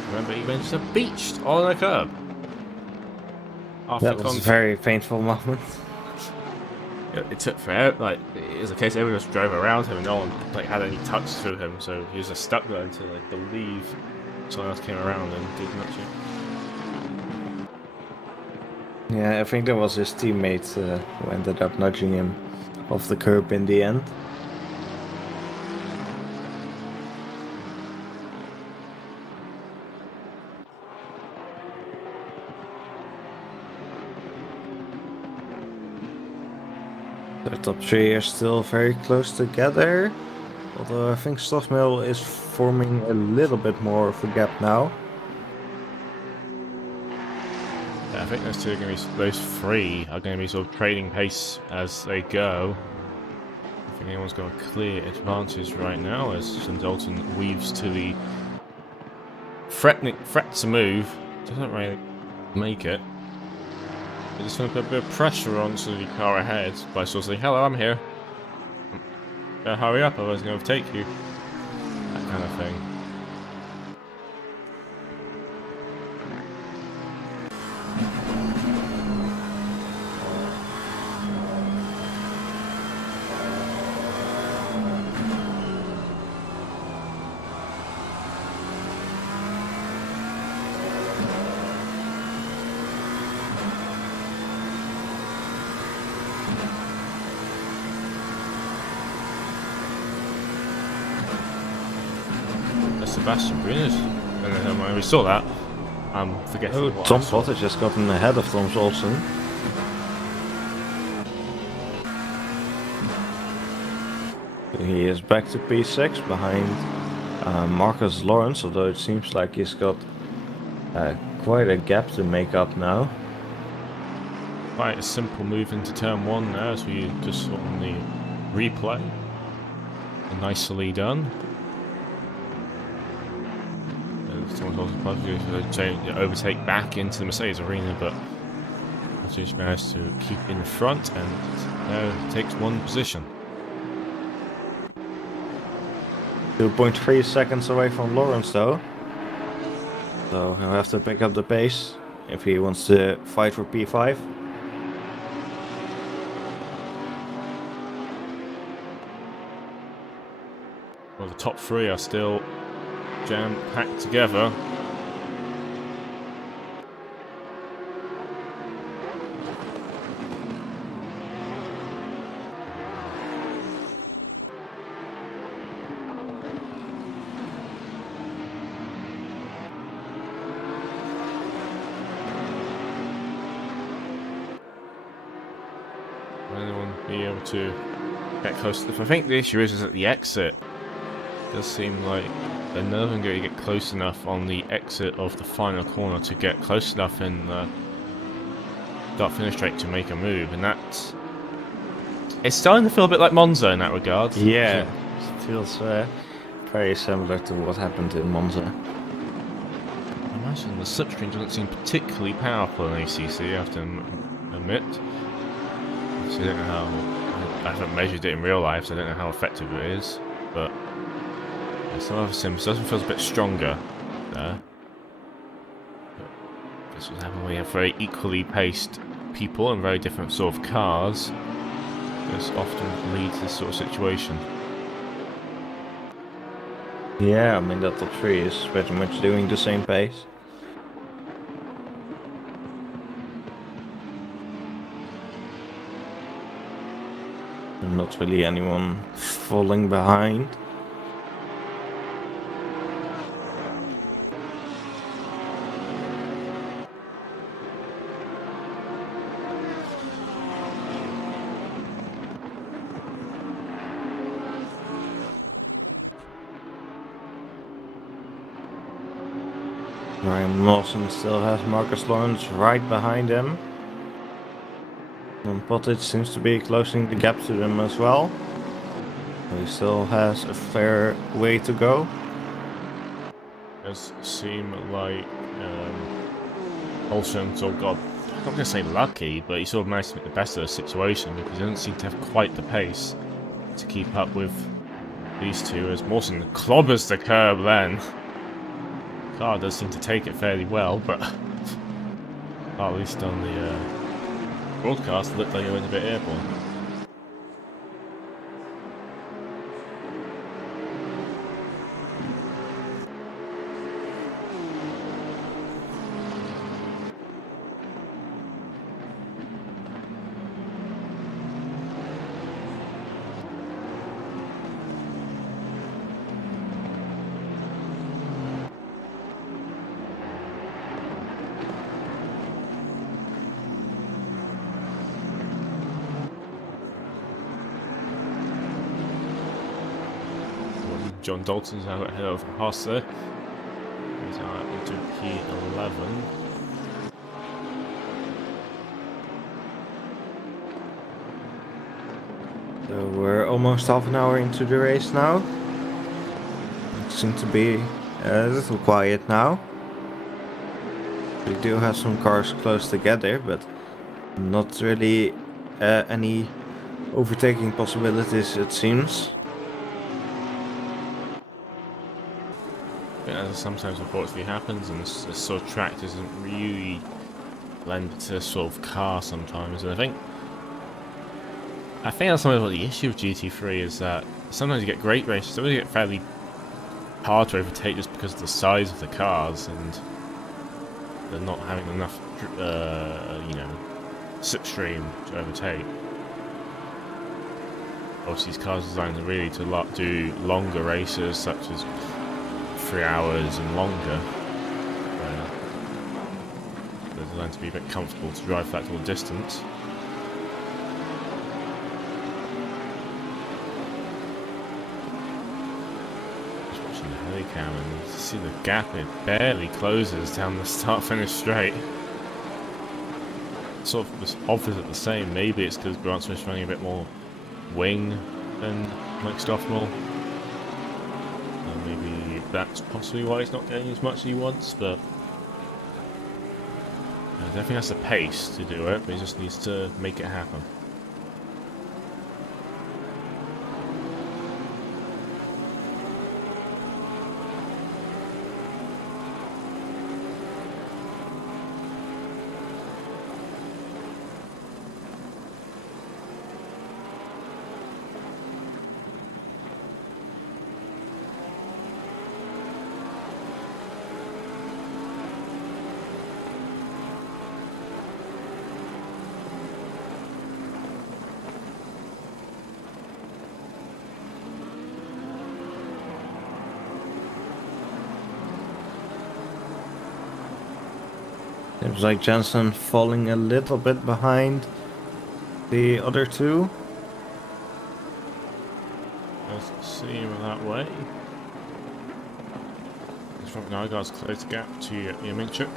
remember he went to beached on a curb. After That was a very painful moment. It took forever. Like it was a case everyone just drove around him, and no one had any touch through him, so he was just stuck there until I believe someone else came around and did much. Yeah, I think that was his teammate who ended up nudging him off the curb in the end. The top three are still very close together, although I think Stoffmill is forming a little bit more of a gap now. Yeah, I think those two are going to be, those three are going to be sort of trading pace as they go. I think anyone's got a clear advantage right now as Sean Dalton weaves to the threat to move, doesn't really make it. They're just going to put a bit of pressure onto the car ahead by sort of saying, "Hello, I'm here. Hurry up, otherwise I'm going to overtake you." That kind of thing. Sebastian Brunner. And when we saw that, I'm forgetting. Oh, Tom Potter just gotten ahead of Tom Olsen. He is back to P6 behind Marcus Lawrence, although it seems like he's got quite a gap to make up now. Quite a simple move into turn one now, as we just saw on the replay. Nicely done. Someone's also possibly to overtake back into the Mercedes arena, but Mercedes managed to keep in front and now takes one position. 2.3 seconds away from Lawrence though. So he'll have to pick up the pace if he wants to fight for P5. Well, the top three are still jam-packed together. Will anyone be able to get close to I think the issue is at the exit. It does seem like they're never going to get close enough on the exit of the final corner to get close enough in the start finish straight to make a move, and that's it's starting to feel a bit like Monza in that regard. Yeah, it feels very similar to what happened in Monza. I imagine the slipstream doesn't seem particularly powerful in ACC, I have to admit. So I don't know how. I haven't measured it in real life, so I don't know how effective it is. But yeah, some other sims doesn't feel a bit stronger there. But this will happen when you have very equally paced people and very different sort of cars. This often leads to this sort of situation. Yeah, I mean that top 3 is pretty much doing the same pace. And not really anyone falling behind. Ryan Lawson still has Marcus Lawrence right behind him. And Pottage seems to be closing the gap to them as well. He still has a fair way to go. Does seem like Olsen sort of got, I'm not going to say lucky, but he sort of managed to make the best of the situation because he doesn't seem to have quite the pace to keep up with these two as Mawson clobbers the curb then. Car does seem to take it fairly well, but at least on the broadcast it looked like it went a bit airborne. John Dalton's now ahead of Haas there. He's now into P11. So we're almost half an hour into the race now. It seems to be a little quiet now. We do have some cars close together, but not really any overtaking possibilities, it seems. As sometimes unfortunately happens, and this sort of track doesn't really lend to this sort of car sometimes. And I think that's something about the issue with GT3 is that sometimes you get great races, sometimes you get fairly hard to overtake just because of the size of the cars and they're not having enough, slipstream to overtake. Obviously, these cars are designed really to do longer races, such as 3 hours and longer. They're designed to be a bit comfortable to drive that little distance. Just watching the helicam and you see the gap, it barely closes down the start-finish straight. Sort of was opposite the same. Maybe it's because Grant Smith's running a bit more wing than Mike Stoffmel. Maybe that's possibly why he's not getting as much as he wants, but I don't think that's the pace to do it, but he just needs to make it happen. Seems like Jensen falling a little bit behind the other two. Doesn't seem that way. It's from Nygaard's close gap to Yamingchuk.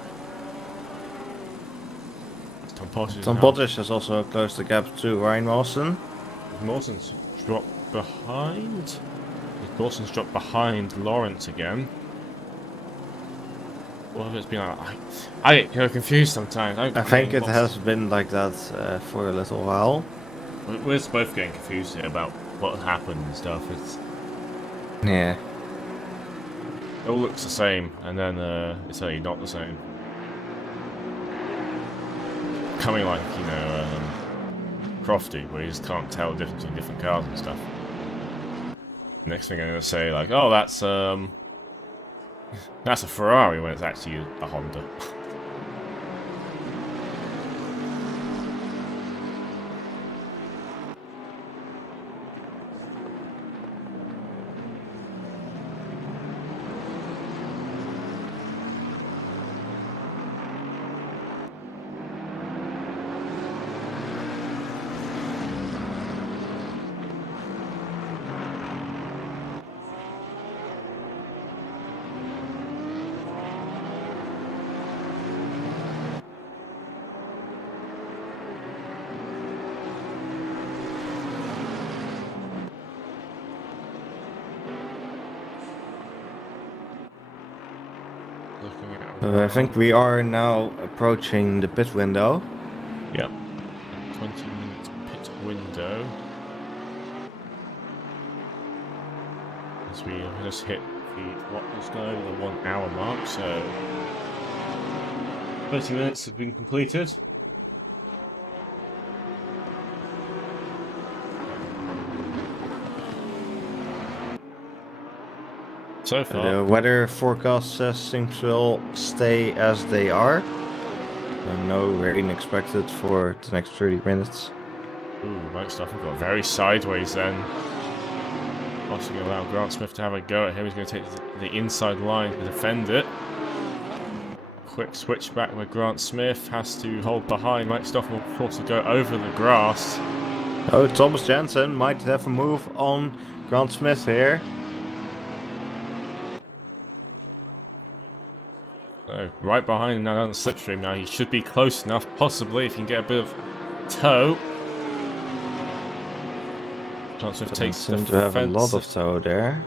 Tom Tom Bottish has also closed the gap to Ryan Mawson. Mawson's dropped behind. Mawson's dropped behind Lawrence again. What have it's been like? I get confused sometimes. I think it has been like that for a little while. We're both getting confused here about what happened and stuff. Yeah. It all looks the same, and then it's only not the same. Coming like, you know, Crofty, where you just can't tell the difference between different cars and stuff. Next thing I'm gonna say, like, oh, that's a Ferrari when it's actually a Honda. I think we are now approaching the pit window. Yep. 20-minute pit window. As we just hit what was going over the 1 hour mark, so 30 minutes have been completed. So far. The weather forecast says things will stay as they are. No rain expected for the next 30 minutes. Ooh, Mike Stoffel got very sideways then. Also going to allow Grant Smith to have a go at him. He's going to take the inside line to defend it. Quick switch back where Grant Smith has to hold behind. Mike Stoffel will force to go over the grass. Oh, Thomas Jensen might have a move on Grant Smith here. So, right behind him now down the slipstream. Now he should be close enough, possibly, if he can get a bit of toe. Grant Smith takes the seem to have a lot of toe there.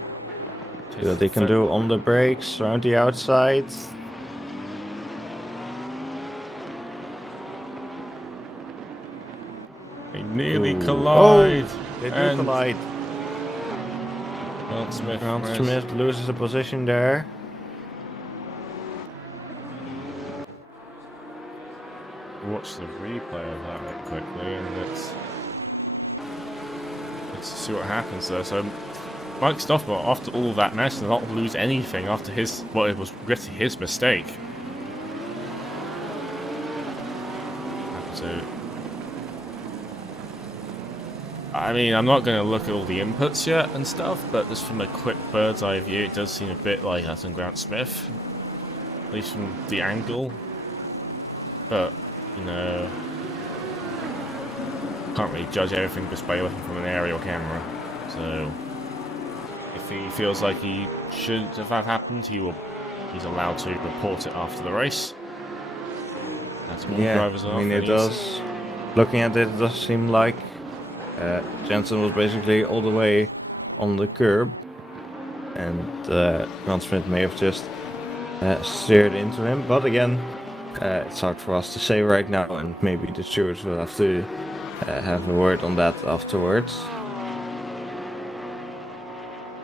See what they can do on the brakes, around the outside. They nearly collide. Oh, they do collide. Grant Smith loses a position there. Watch the replay of that real quickly, and let's see what happens there. So Mike Stoffel, after all that, managed to not lose anything after his, well, it was regretting his mistake. So, I mean, I'm not going to look at all the inputs yet and stuff, but just from a quick bird's eye view, it does seem a bit like that's on Grant Smith, at least from the angle. But you know, can't really judge everything just by looking from an aerial camera. So, if he feels like he should have that happened, he's allowed to report it after the race. That's more drivers off. I mean, it does. Looking at it, it does seem like Jensen was basically all the way on the curb, and Grant Smith may have just steered into him. But again, it's hard for us to say right now, and maybe the stewards will have to have a word on that afterwards.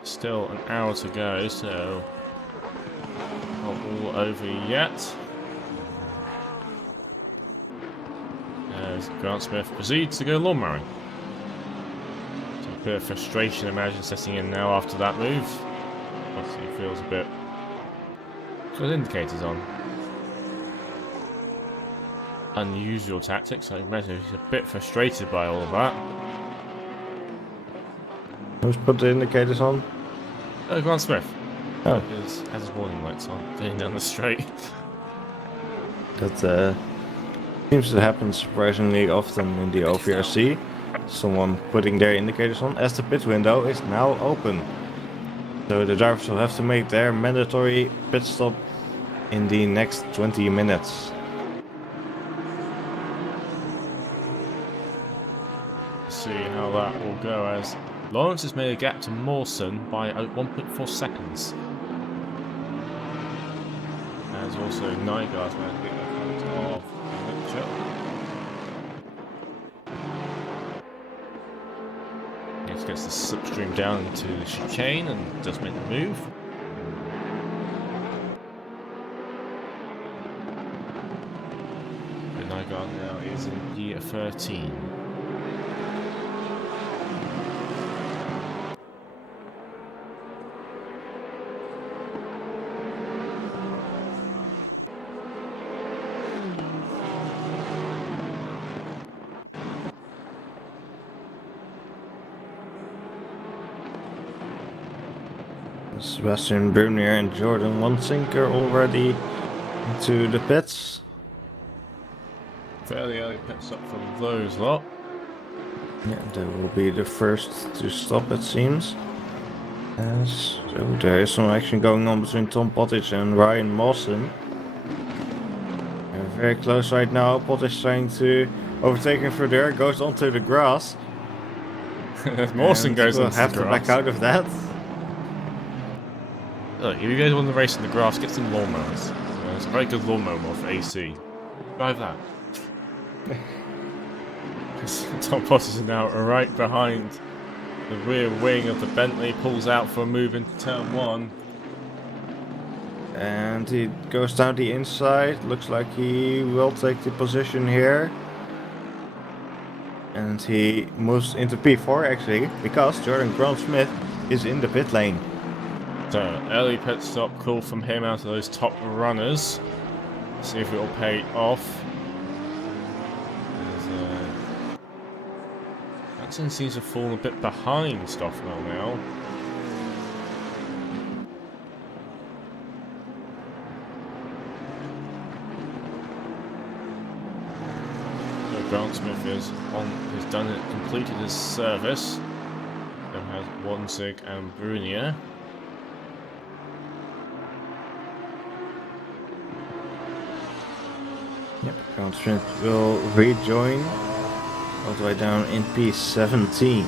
Still an hour to go, so not all over yet. As Grant Smith proceeds to go lawn mowing. So a bit of frustration, imagine, setting in now after that move. Once he feels a bit. Got indicators on. Unusual tactics. I imagine he's a bit frustrated by all of that. Who's put the indicators on? Grant Smith. Oh. Has his warning lights on, going down the straight. That seems to happen surprisingly often in the OVRC. Someone putting their indicators on as the pit window is now open. So the drivers will have to make their mandatory pit stop in the next 20 minutes. See how that will go, as Lawrence has made a gap to Mawson by 1.4 seconds. As also Nygaard's managed to get a front of Mitchell. He gets the slipstream down into the chicane and does make the move. But Nygaard now is in year 13. Sebastian Brunier and Jordan Wansinker already into the pits. Fairly early pit stop from those lot. Yeah, they will be the first to stop, it seems. So there is some action going on between Tom Pottage and Ryan Mawson. They're very close right now. Pottage trying to overtake him through there, goes onto the grass. Mawson goes will onto have the to grass. back out of that. Look, if you guys want to race in the grass, get some lawnmowers. It's a very good lawnmower for AC. Drive that. Tom Pottage is now right behind the rear wing of the Bentley, pulls out for a move into turn 1. And he goes down the inside. Looks like he will take the position here. And he moves into P4 actually, because Jordan Grant-Smith is in the pit lane. So, early pit stop call from him out of those top runners. See if it will pay off. Jackson seems to fall a bit behind Stoffel now. So Grant-Smith has done it, completed his service. Now has Wansig and Brunier. Yep, Grant-Smith will rejoin all the way down in P17.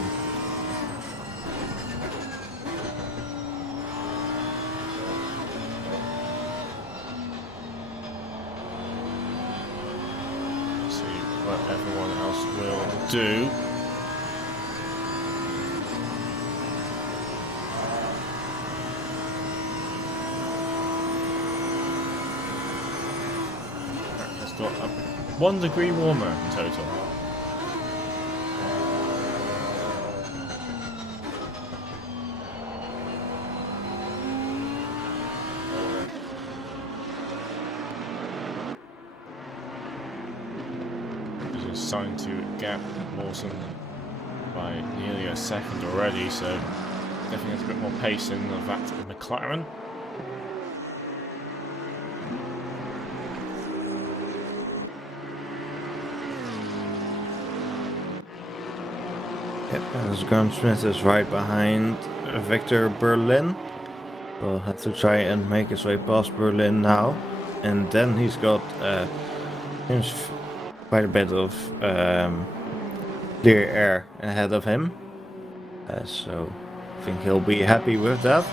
See what everyone else will do. It's got a 1 degree warmer in total. Starting to gap Mawson by nearly a second already, so definitely has a bit more pace in that McLaren. Yep, as Grant-Smith is right behind Victor Berlin. Will have to try and make his way past Berlin now. And then he's got seems quite a bit of clear air ahead of him. So I think he'll be happy with that. A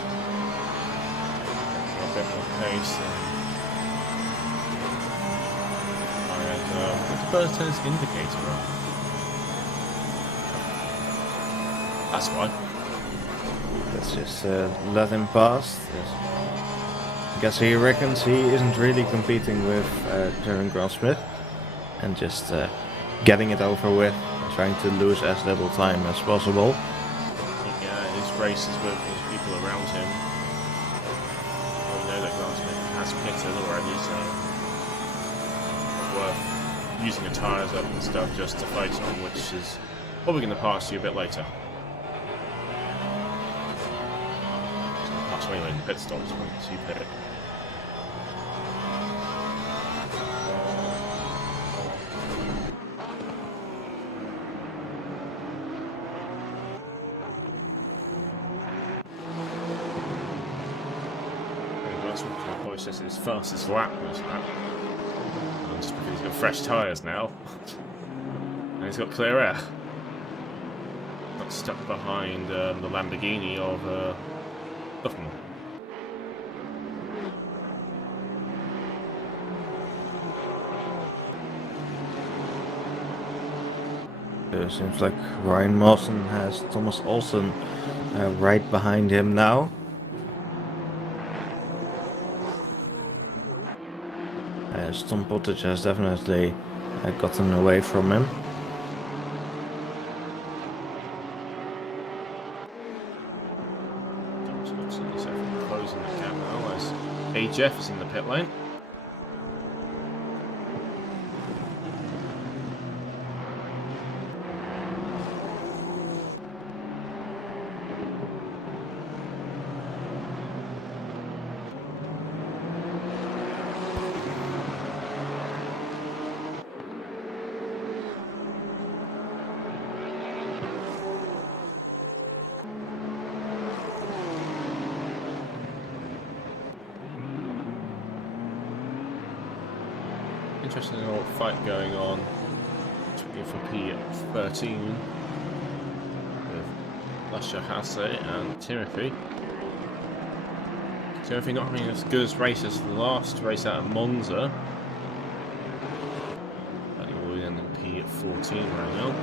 bit more pace. What's the first turns indicator on? That's why. Let's just let him pass. I guess he reckons he isn't really competing with Jordan Grant-Smith and just getting it over with, trying to lose as little time as possible. Yeah, his races with his people around him. We know that Grant-Smith has pitted already, so worth using the tyres up and stuff just to fight on, which is probably going to pass you a bit later. Anyway, in pit stops once you pit. That's what my boy says his fastest lap was that. Just because he's got fresh tyres now. And he's got clear air. Not stuck behind the Lamborghini of Duffman. It seems like Ryan Mawson has Thomas Olsen right behind him now. As Tom Pottage has definitely gotten away from him. Closing the gap now as AJF is in the pit lane. Interesting little fight going on for P13 with Lasha Hasse and Timothy. Timothy not having as good a race as the last race out of Monza. But he will end in P14 right now.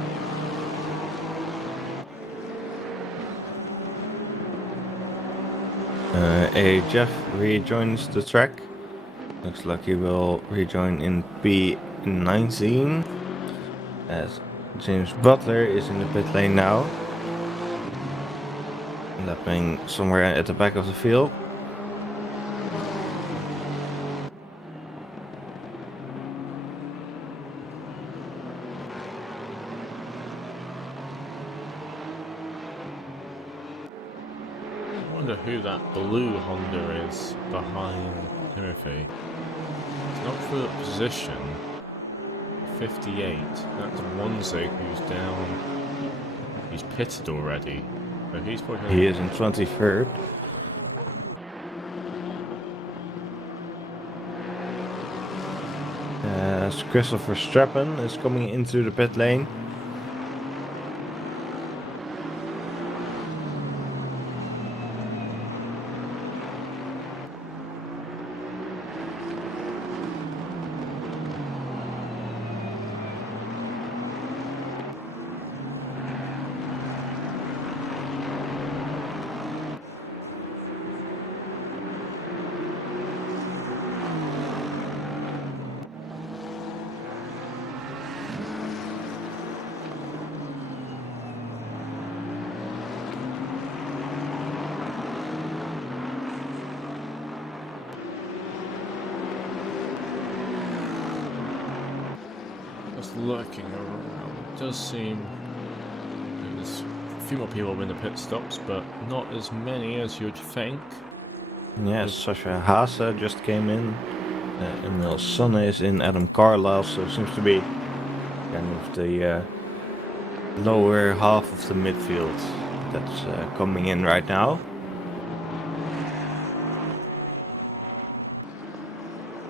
Jeff rejoins the track. Looks like he will rejoin in P19 as James Butler is in the pit lane now. Lapping somewhere at the back of the field. I wonder who that blue Honda is behind Timothy. It's not for the position. 58. That's Wanzig who's down. He's pitted already. So he's probably. He is in 23rd. As Christopher Strappen is coming into the pit lane. Looking around, it does seem there's a few more people in the pit stops, but not as many as you'd think. Yes, Sasha Haase just came in. Emil Sonne is in, Adam Carlisle, so it seems to be kind of the lower half of the midfield that's coming in right now.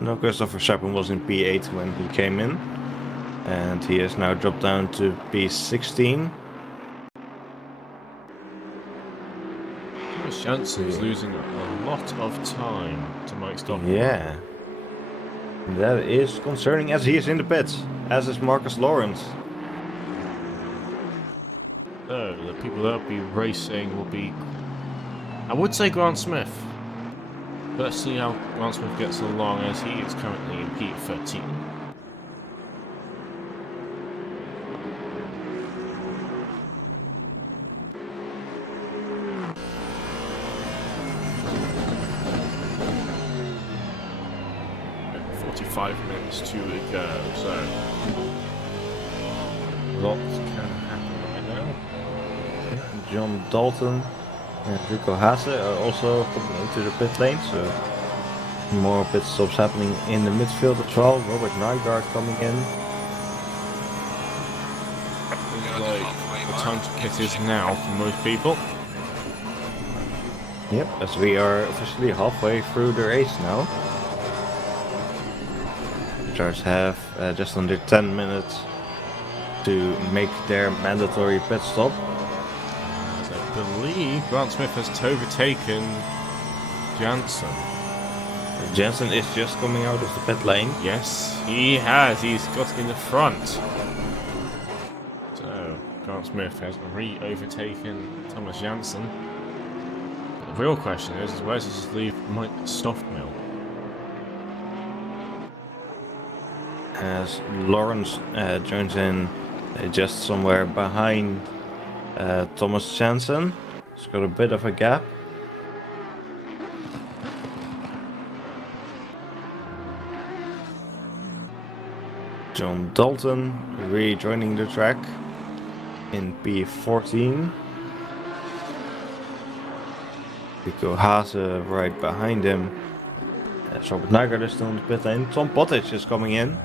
No, Christopher Strappen was in P8 when he came in. And he has now dropped down to P16. Jansen's losing a lot of time to Mike Stockman. Yeah. That is concerning as he is in the pits, as is Marcus Lawrence. So, the people that will be racing will be, I would say Grant Smith. But let's see how Grant Smith gets along as he is currently in P13. 5 minutes to go, so lots can happen right now. John Dalton and Rico Haase are also coming into the pit lane, so more pit stops happening in the midfield as well. Robert Nygaard coming in. Looks like the time to pit is now for most people. Yep, as we are officially halfway through the race now. Drivers have just under 10 minutes to make their mandatory pit stop. As I believe Grant Smith has overtaken Jansen. Jansen is just coming out of the pit lane. Yes, he has. He's got in the front. So, Grant Smith has re-overtaken Thomas Jansen. But the real question is where does this leave Mike Stoffmill? As Lawrence joins in just somewhere behind Thomas Jansen. It's got a bit of a gap. John Dalton rejoining the track in P14. Pico Haase right behind him. Robert Nygaard is still in the pit lane. Tom Pottage is coming in.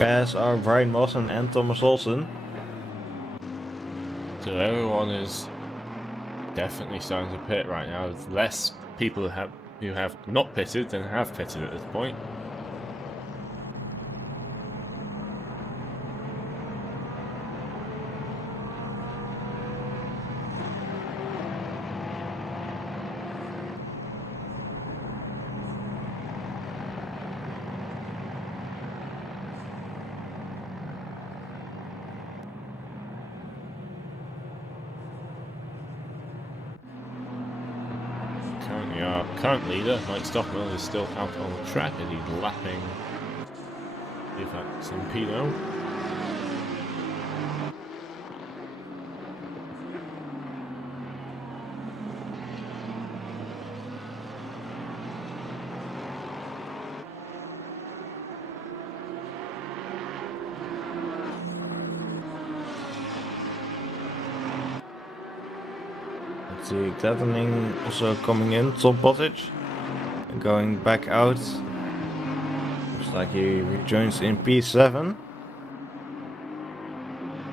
As are Brian Mawson and Thomas Olsen. So everyone is definitely starting to pit right now. There's less people who have not pitted than have pitted at this point. Our current leader, Mike Stockmill, is still out on the track and he's lapping Zampino. See Gladdening also coming in. Tom Pottage going back out. Looks like he rejoins in P7.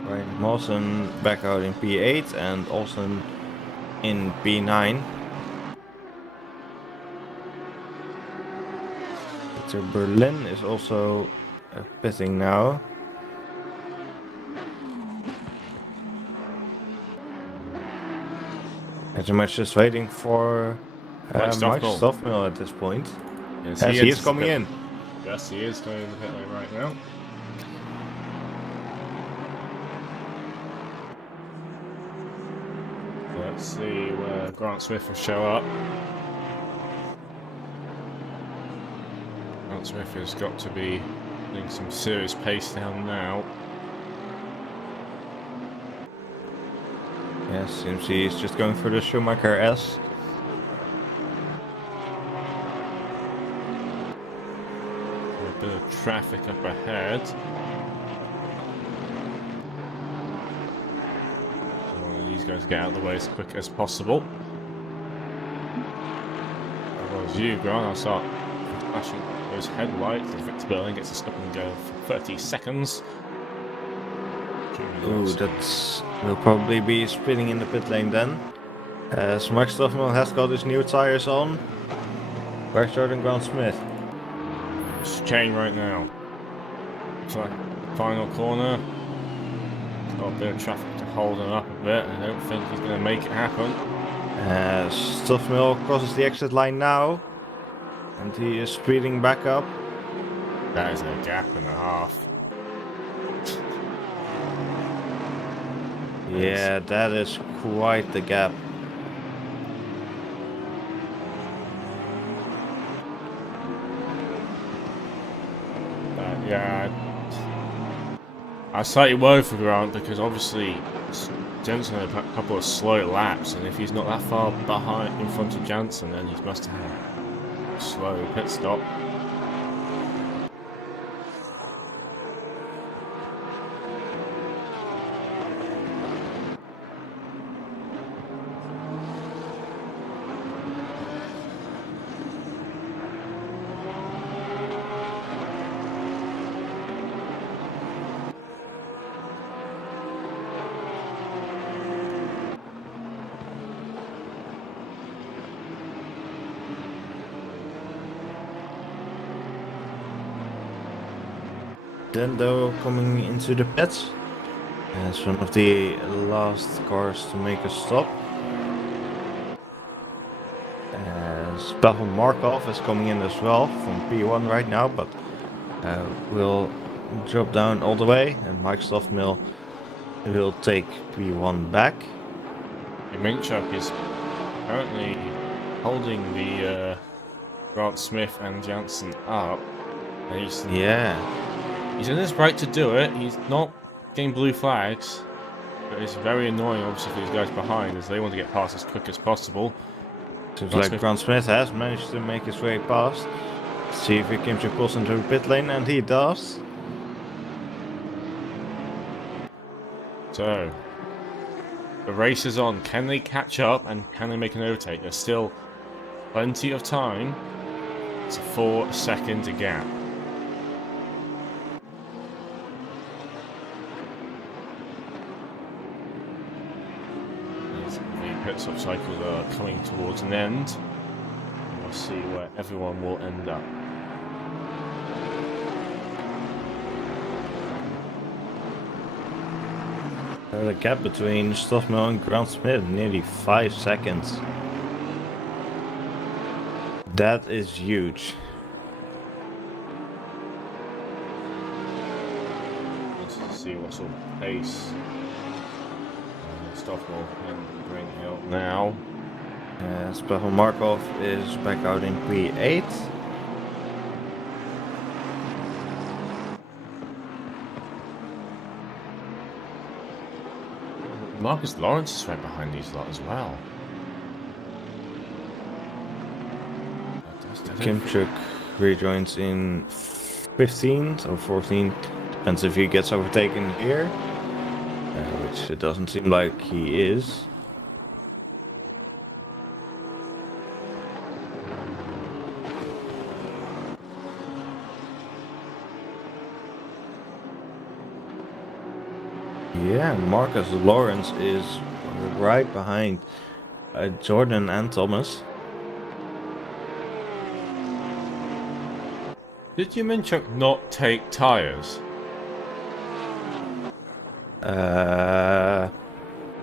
Brian Mawson back out in P8 and Olsen in P9. Peter Berlin is also pitting now. Pretty much just waiting for Mike Stoffmill at this point. Yes, as he is coming in. Yes, he is going in the pit lane right now. Let's see where Grant Smith will show up. Grant Smith has got to be putting some serious pace down now. Yes, seems he's just going for the Schumacher S. A bit of traffic up ahead. So one of these guys get out of the way as quick as possible. How was you, Grant? I'll start flashing those headlights. Victor Berlin gets a stop and go for 30 seconds. Ooh, that will probably be spinning in the pit lane then. As Mike Stoffmill has got his new tires on. Where's Jordan Grant Smith? It's chain right now. So, final corner. Got a bit of traffic to hold him up a bit. I don't think he's going to make it happen. Stoffmill crosses the exit line now. And he is speeding back up. That is a gap and a half. Yeah, that is quite the gap. Yeah, I slightly worried for Grant because obviously Jensen had a couple of slow laps, and if he's not that far behind in front of Jansen, then he must have a slow pit stop. Dendo coming into the pits. As one of the last cars to make a stop. As Pavel Markov is coming in as well from P1 right now, but will drop down all the way, and Mike Stoffmill will take P1 back. Minchuk is apparently holding the Grant Smith and Jansen up. And he's in his right to do it. He's not getting blue flags, but it's very annoying obviously for these guys behind as they want to get past as quick as possible. Seems like Grant Smith has managed to make his way past. See if he can pulls into the pit lane, and he does. So, the race is on. Can they catch up and can they make an overtake? There's still plenty of time. It's a 4-second gap. The pit stop cycles are coming towards an end. We'll see where everyone will end up. The gap between Stoffmill and Grant Smith, nearly 5 seconds. That is huge. Let's see what sort of pace Stoffmill can bring out now. As Pavel Markov is back out in P8. Marcus Lawrence is right behind these lot as well. Kimchuk rejoins in 15th or 14th. Depends if he gets overtaken here. Which it doesn't seem like he is. Yeah, Marcus Lawrence is right behind Jordan and Thomas. Did Minchuk not take tyres?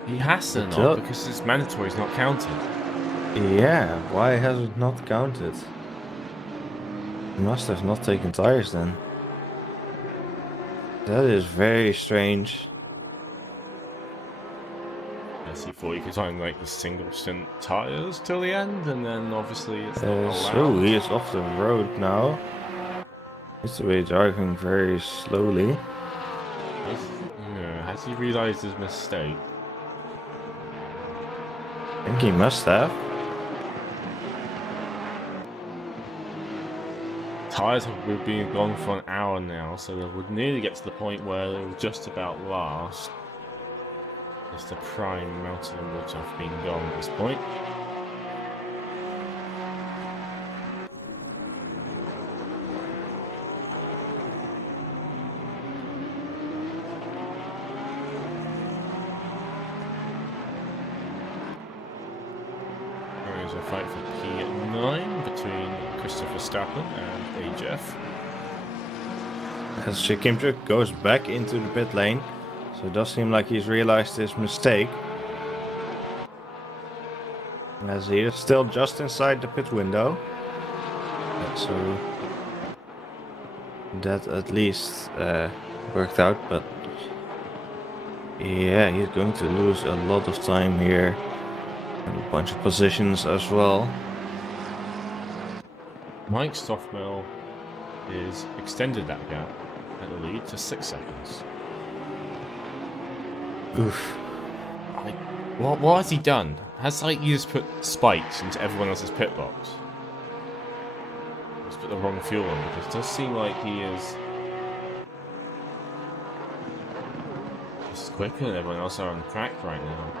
He has to not because it's mandatory, it's not counted. Yeah, why has it not counted? He must have not taken tires then. That is very strange. Yes, he thought he could find like the single stint tires till the end, and then obviously it's not allowed. So he is off the road now. He's to be driving very slowly. Has he realised his mistake? I think he must have. Tyres have been gone for an hour now, so they would nearly get to the point where they will just about last. As the prime mountain would have been gone at this point. There is a fight for P9 between Christopher Stappen and AJF. As Kimchuk goes back into the pit lane. So it does seem like he's realized his mistake. As he is still just inside the pit window. So that at least worked out, but yeah, he's going to lose a lot of time here. And a bunch of positions as well. Mike Stoffmill is extended that gap at the lead to 6 seconds. Oof. Like, what has he done? Has like you just put spikes into everyone else's pit box? Just put the wrong fuel on because it does seem like he is just quicker than everyone else are on track right now.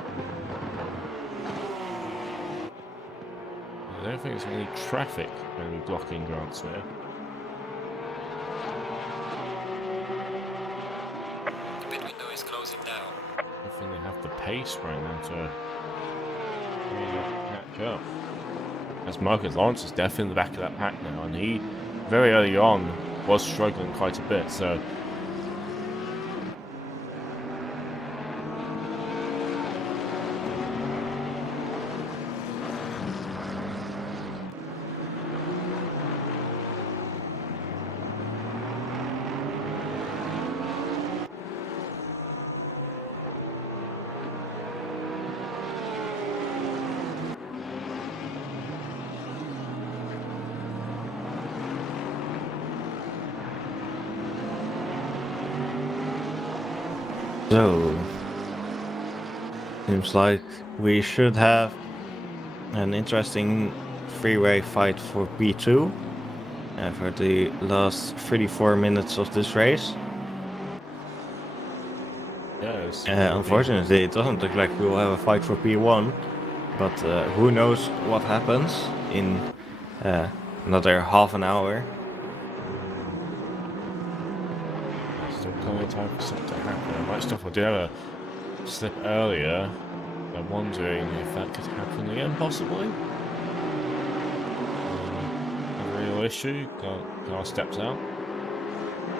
I don't think there's any traffic going to be blocking Grant Smith. The pit window is closing down. I don't think they have the pace right now to really catch up. As Marcus Lawrence is definitely in the back of that pack now, and he very early on was struggling quite a bit, so So, seems like we should have an interesting freeway fight for P2 for the last 34 minutes of this race. Yes. Unfortunately, it doesn't look like we will have a fight for P1, but who knows what happens in another half an hour. Still plenty of time for something to happen. Much stuff I did have a slip earlier. I'm wondering if that could happen again, possibly. A real issue. Car steps out.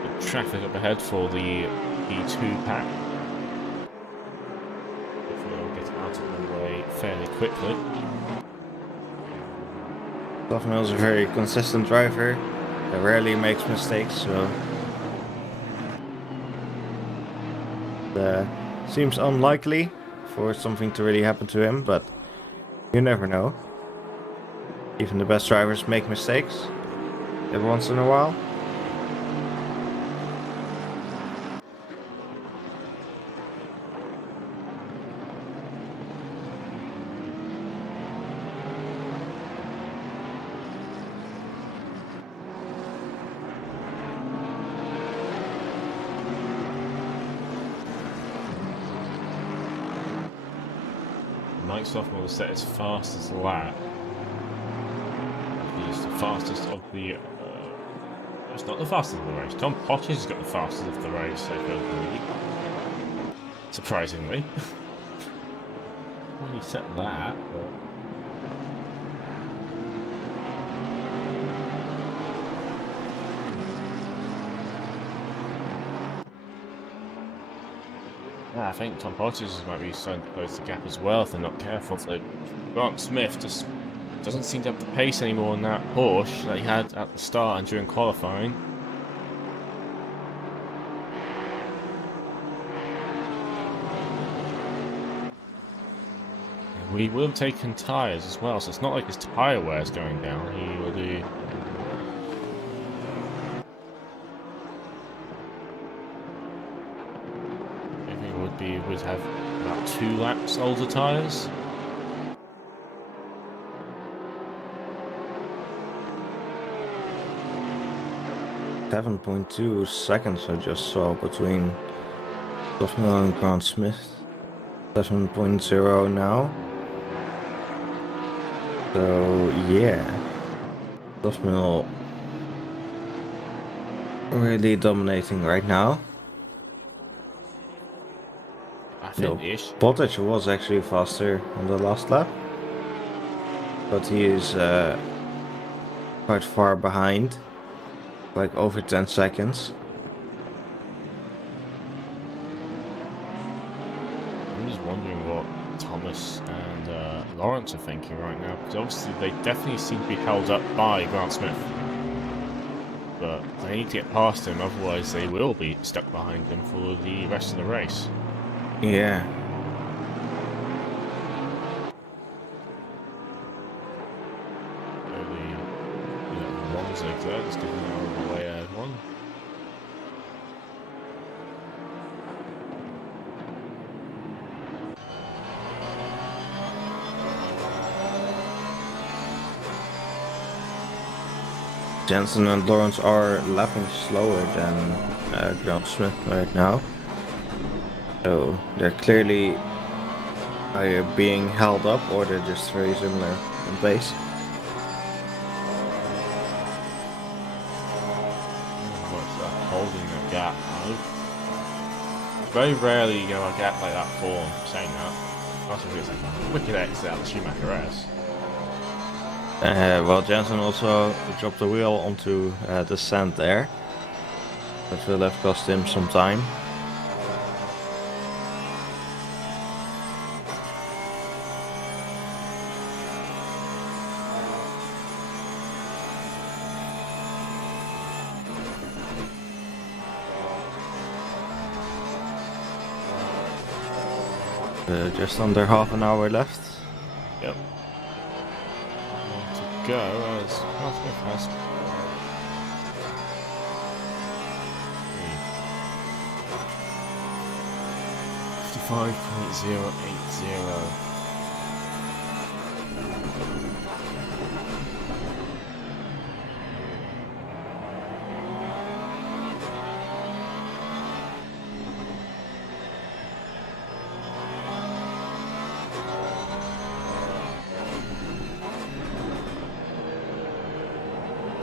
The traffic up ahead for the E2 pack. Hopefully I'll get out of the way fairly quickly. Stoffmel is a very consistent driver. He rarely makes mistakes, so seems unlikely for something to really happen to him, but you never know. Even the best drivers make mistakes every once in a while. Mike Sophomore set his fastest lap. He's the fastest of the. It's not the fastest of the race. Tom Pottage has got the fastest of the race, I feel believe. Surprisingly. Well, he set that, but. Yeah, I think Tom Pottage might be starting to close the gap as well if they're not careful. So Grant Smith just doesn't seem to have the pace anymore in that Porsche that he had at the start and during qualifying. And we will have taken tyres as well, so it's not like his tyre wear is going down. He will do. Would have about 2 laps older tyres. .2 seconds I just saw between Stoffmel and Grant Smith. 7.0 now. So yeah, Stoffmel really dominating right now. No, Pottage was actually faster on the last lap, but he is quite far behind, like over 10 seconds. I'm just wondering what Thomas and Lawrence are thinking right now, because obviously they definitely seem to be held up by Grant Smith. But they need to get past him, otherwise they will be stuck behind him for the rest of the race. Yeah. One zig there, just giving them out of the way ahead one. Jensen and Lawrence are lapping slower than Grant Smith right now. So they're clearly either being held up or they're just very similar in pace. Holding a gap now. Very rarely you get a gap like that form. Saying that, that's a wicked exit out of the Schumacher S. Well, Jensen also dropped the wheel onto the sand there. That will have cost him some time. Just under half an hour left. Yep. More to go as Grant Smith has. 5.080.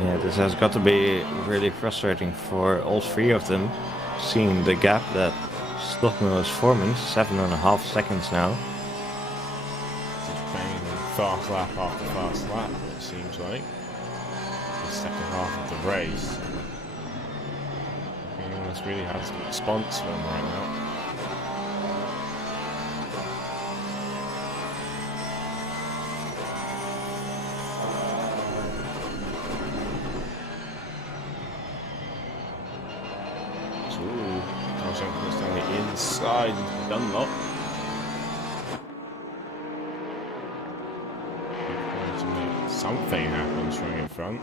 Yeah, this has got to be really frustrating for all three of them, seeing the gap that Stockmill is forming, 7.5 seconds now. Just banging fast lap after fast lap, it seems like. The second half of the race. Anyone else really has a response for him right now. Ooh, Carl puts down the inside into the Dunlop. Trying to make something happen from in front.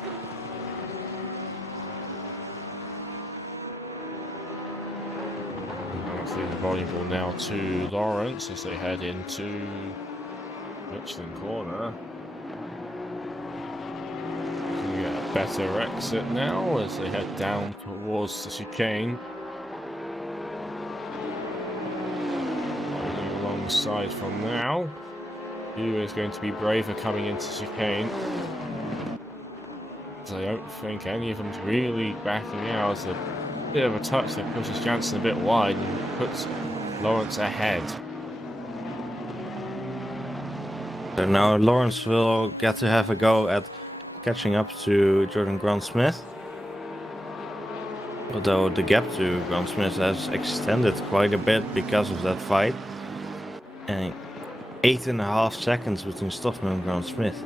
Leaving the volleyball now to Lawrence as they head into Richland Corner. Can we get a better exit now as they head down towards the chicane? Going alongside from now. Who is going to be braver coming into chicane? As I don't think any of them's really backing out. It's a bit of a touch that pushes Jansen a bit wide and puts Lawrence ahead. So now Lawrence will get to have a go at catching up to Jordan Grant-Smith. Although the gap to Grant-Smith has extended quite a bit because of that fight. And 8.5 seconds between Stoffman and Grant-Smith.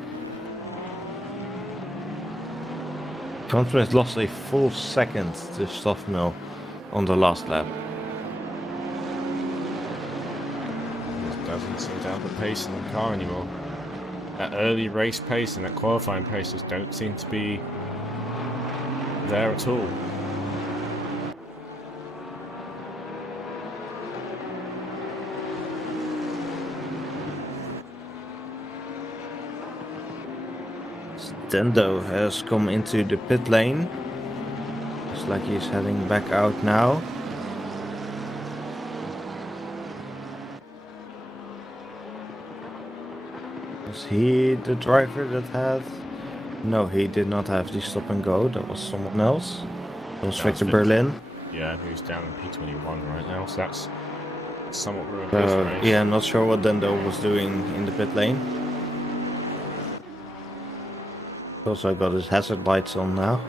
Grant-Smith lost a full second to Stoffmill on the last lap. It doesn't seem to have the pace in the car anymore. That early race pace and that qualifying pace just don't seem to be there at all. Stendo has come into the pit lane. Looks like he's heading back out now. Was he the driver that had... No, he did not have the stop and go. That was someone else. That was Victor Berlin. Yeah, who's down in P21 right now, so that's somewhat ruined his race. Yeah, I'm not sure what Dendo was doing in the pit lane. Also got his hazard lights on now.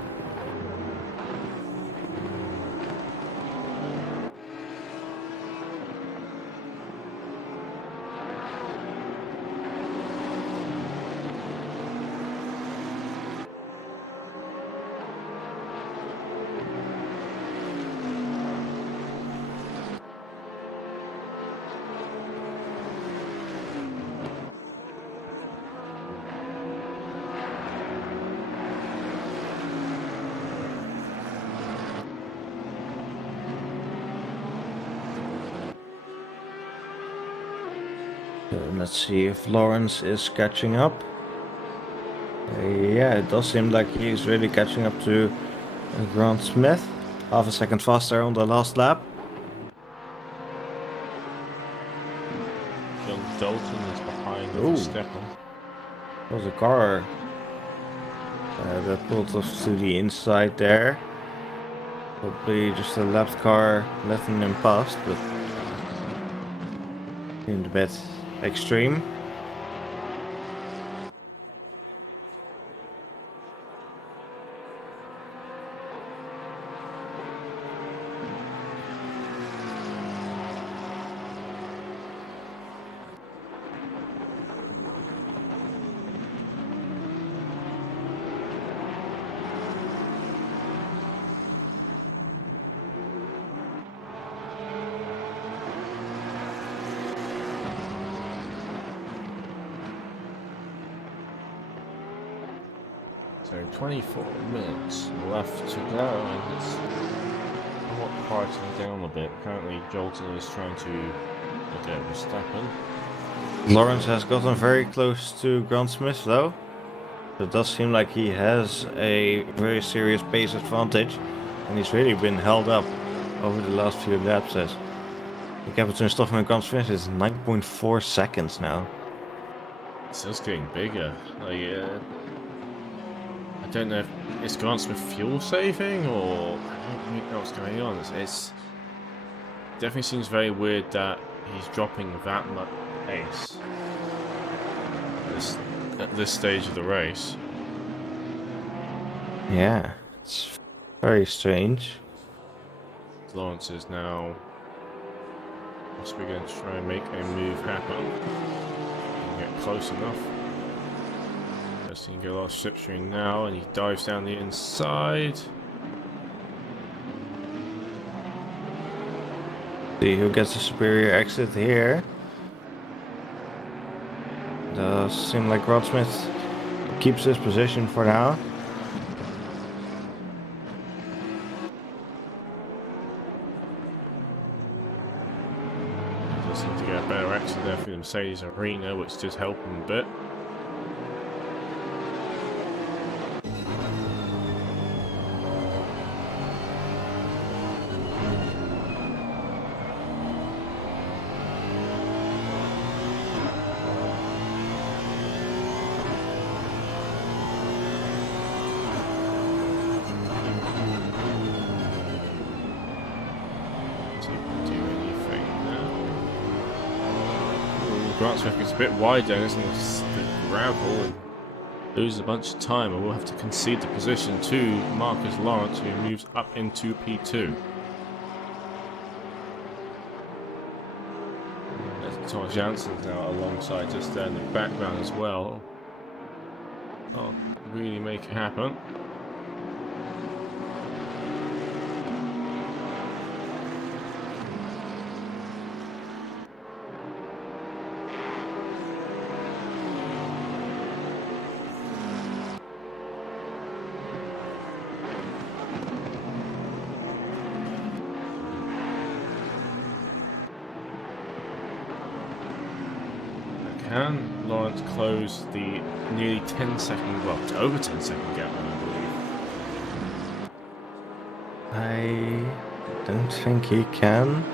So let's see if Lawrence is catching up. Yeah, it does seem like he's really catching up to Grant-Smith. Half a second faster on the last lap. John Dalton is behind Ooh. Verstappen. There was a car that pulled off to the inside there. Probably just a left car letting them past, but seemed a bit extreme. So 24 minutes left to go, and it's somewhat quieting down a bit. Apparently Jolton is trying to Okay, Verstappen. Lawrence has gotten very close to Grant Smith though. It does seem like he has a very serious pace advantage, and he's really been held up over the last few laps. As the gap between Stoffel and Grant Smith is 9.4 seconds now. It's just getting bigger. Like, I don't know if it's Grant Smith fuel saving or I don't really know what's going on. It's definitely seems very weird that he's dropping that much pace at this stage of the race. Yeah, it's very strange. Lawrence is now possibly going to try and make a move happen. Get close enough. Just he can get a lot of slipstream now, and he dives down the inside. See who gets the superior exit here. Does seem like Rod Smith keeps his position for now. Just need to get a better exit there for the Mercedes Arena, which does help him a bit. Grant Smith gets a bit wide there, isn't it? Just the gravel and loses a bunch of time, and we'll have to concede the position to Marcus Lawrence, who moves up into P2. There's Thomas Jansen's now alongside just there in the background as well. I'll really make it happen. Can Lawrence close the nearly 10-second, well, over 10-second gap, I believe? I don't think he can.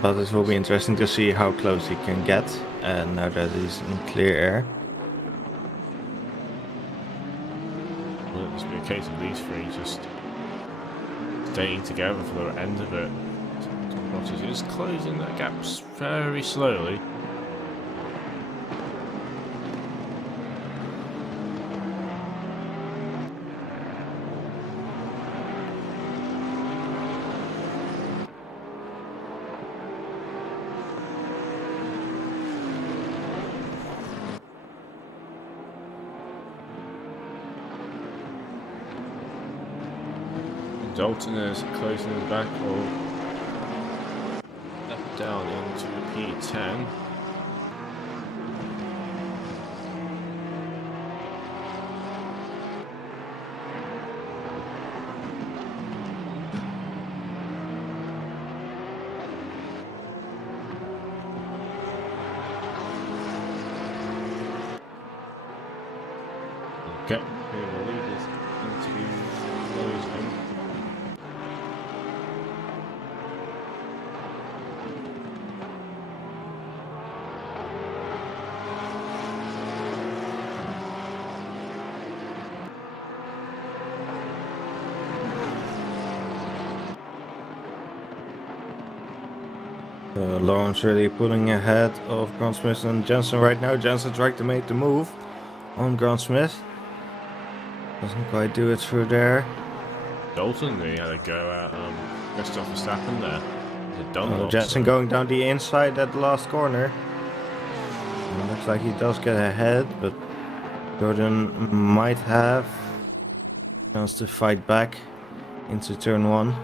But it will be interesting to see how close he can get now that he's in clear air. Will it just be a case of these three just staying together for the end of it? Bottas is closing that gap very slowly. Dalton is closing his back or up down into P10. Okay, we will leave this into closing. Lawrence really pulling ahead of Grant Smith and Jensen right now. Jensen trying to make the move on Grant Smith. Doesn't quite do it through there. Dalton really had a go at Christoph Verstappen there. He's a Dunlop, Jensen going down the inside at the last corner. And looks like he does get ahead, but Jordan might have a chance to fight back into turn 1.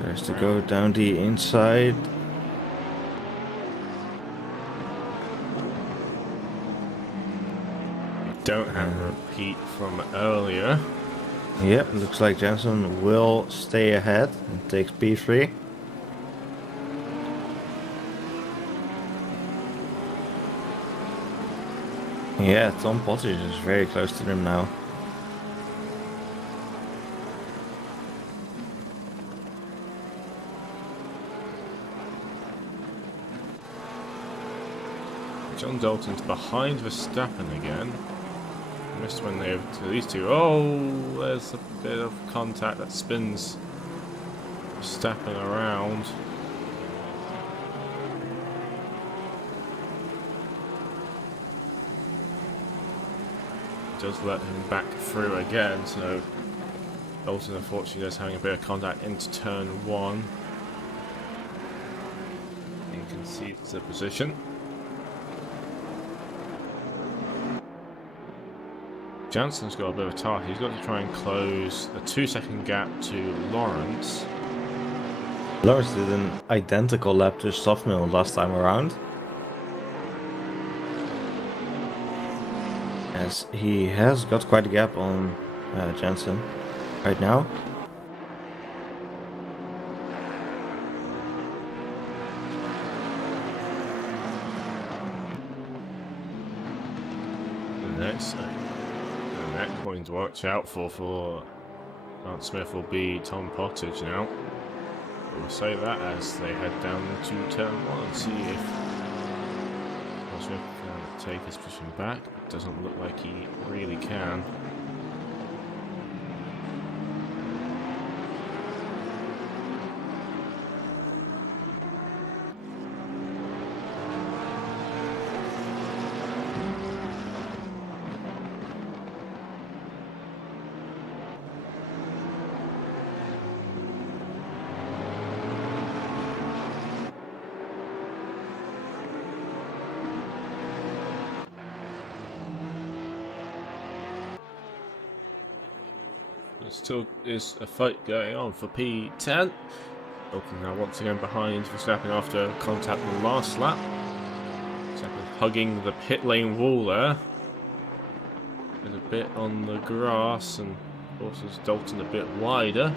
There's to go down the inside. We don't have a repeat from earlier. Yeah, looks like Jensen will stay ahead and takes P3. Yeah, Tom Pottage is very close to them now. John Dalton's behind Verstappen again. Missed when they over to these two. Oh, there's a bit of contact that spins Verstappen around. Does let him back through again, so Dalton unfortunately is having a bit of contact into turn 1. And concedes the position. Jansen's got a bit of a task. He's got to try and close a 2-second gap to Lawrence. Lawrence did an identical lap to Stoffmill last time around, as he has got quite a gap on Jensen right now. The next point to watch out for Grant Smith will be Tom Pottage now. We'll say that as they head down into turn 1 and see if Grant Smith can take his position back. It doesn't look like he really can. There still is a fight going on for P10. Dalton now once again behind Verstappen after contact in the last lap. Verstappen hugging the pit lane wall there. And a bit on the grass, and of course is Dalton a bit wider.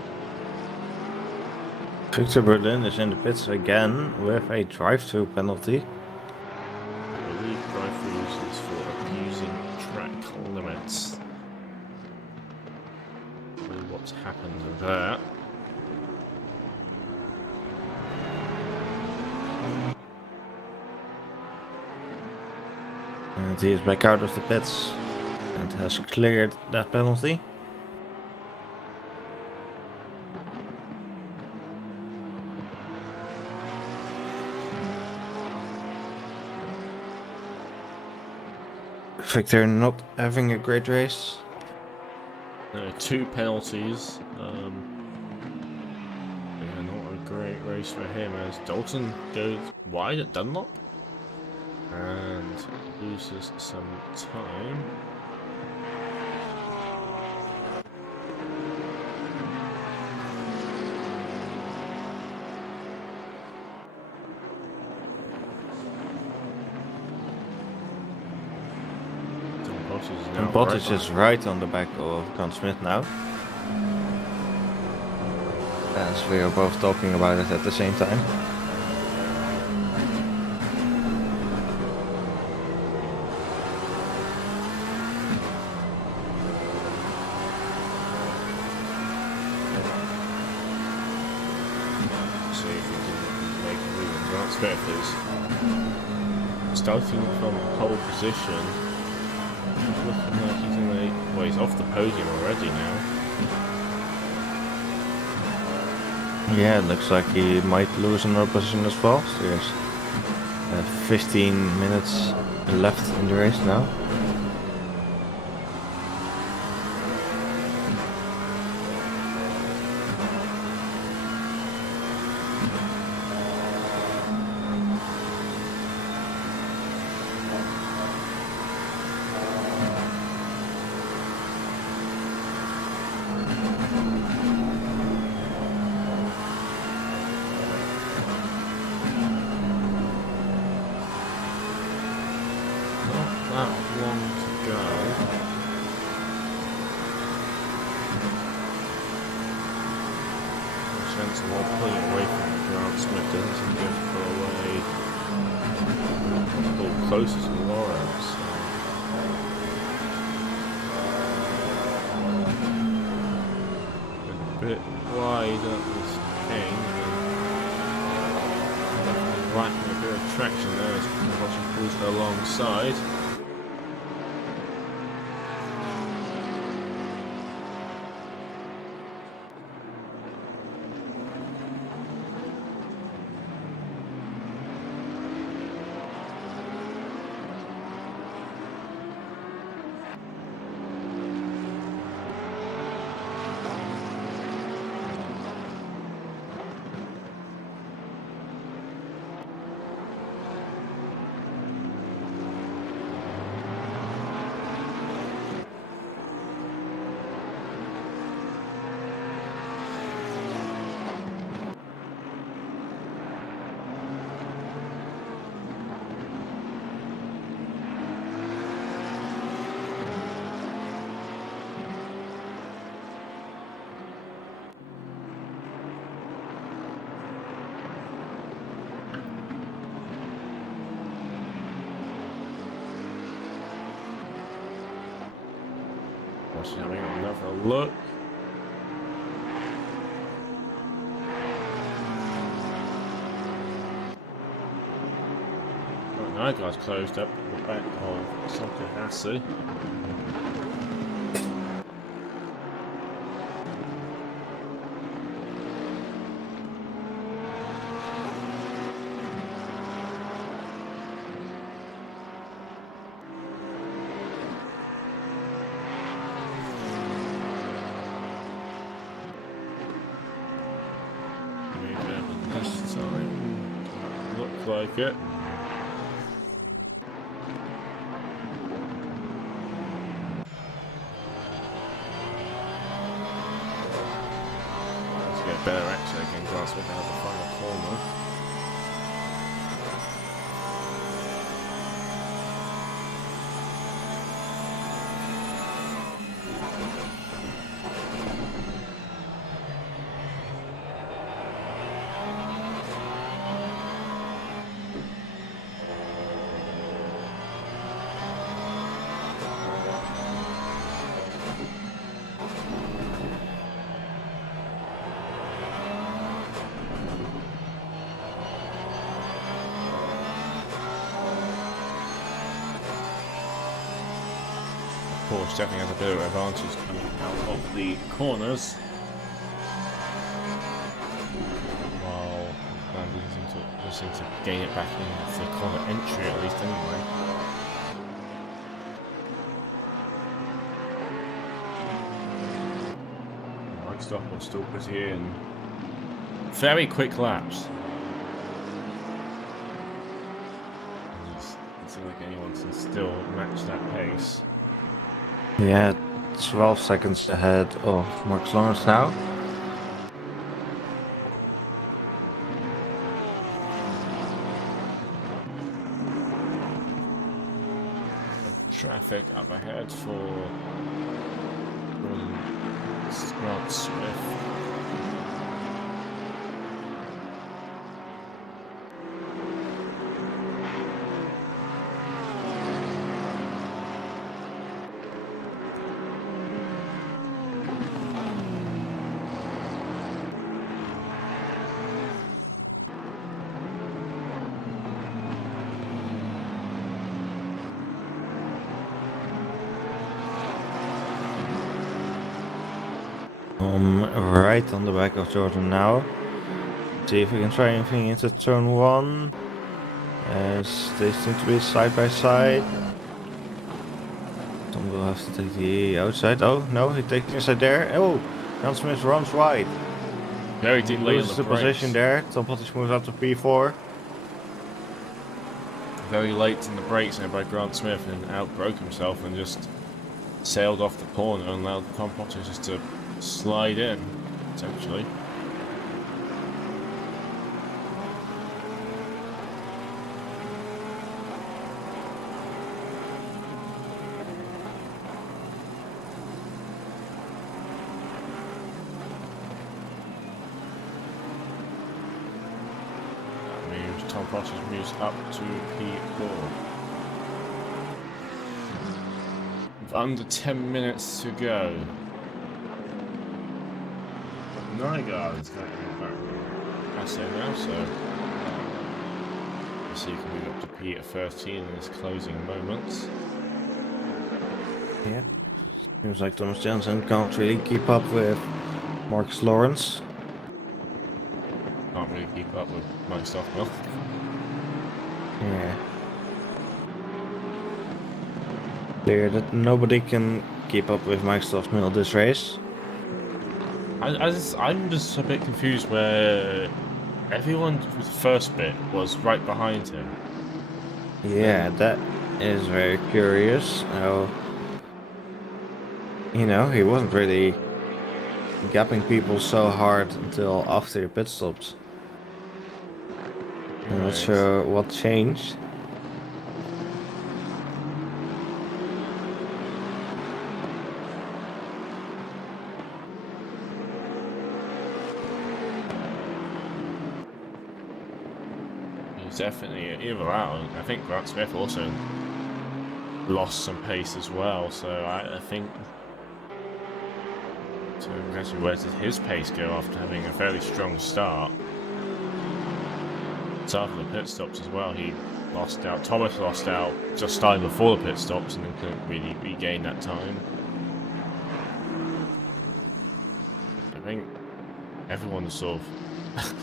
Victor Berlin is in the pits again with a drive-through penalty. I believe drive-throughs is for abusing track limits. What's happened there? And he is back out of the pits and has cleared that penalty. Victor not having a great race. 2 penalties. Yeah, not a great race for him as Dalton goes wide at Dunlop and loses some time. And Bottas is right on the back of Grant Smith now. As we are both talking about it at the same time. See if we can make a move. Grant Smith is starting from pole position. Looking like he's in the... Well, he's off the podium already now. Yeah, it looks like he might lose another position as well. So there's 15 minutes left in the race now. So while pulling away from the ground, Smith doesn't seem to be able to pull away. Pull closer to Lawrence. A bit wide up this king. Lacking a bit of traction there as Watson pulls alongside. Watson having another look. Right, now guy's closed up the back of Takahashi. This time, looks like it. Let's get better action again, Glasswood out the final corner. Porsche definitely has a bit of advantage coming out of the corners. While Lamborghini looking to gain it back into the corner entry at least anyway. Mike Stock will still put in very quick laps. Doesn't seem like anyone can still match that pace. Yeah, 12 seconds ahead of Max Lawrence now. Traffic up ahead for Grant Smith. Right on the back of Jordan now. See if we can try anything into turn 1. As they seem to be side by side. Tom will have to take the outside. Oh no, he takes the inside there. Oh, Jan Smith runs wide. Very deeply Loses the position there. Tom Pottish moves up to P4. Very late in the brakes there by Grant Smith and outbroke himself and just sailed off the corner and allowed Tom Pottish just to slide in, essentially. Foster moves up to P4. With under 10 minutes to go. Nygaard is going to be back. I say now, so. Let's see if he can move up to P13 in his closing moments. Yeah. Seems like Thomas Jensen can't really keep up with Marcus Lawrence. Can't really keep up with Mike Stoffmill. Yeah. Clear that nobody can keep up with Mike Stoffmill this race. I'm just a bit confused where everyone with the first bit was right behind him. Yeah, that is very curious. How, you know, he wasn't really gapping people so hard until after the pit stops. I'm not sure what changed. He's definitely either out. I think Grant Smith also lost some pace as well, so I think. So actually, where did his pace go after having a fairly strong start? So after the pit stops as well, he lost out. Thomas lost out just starting before the pit stops and then couldn't really regain that time. I think everyone sort of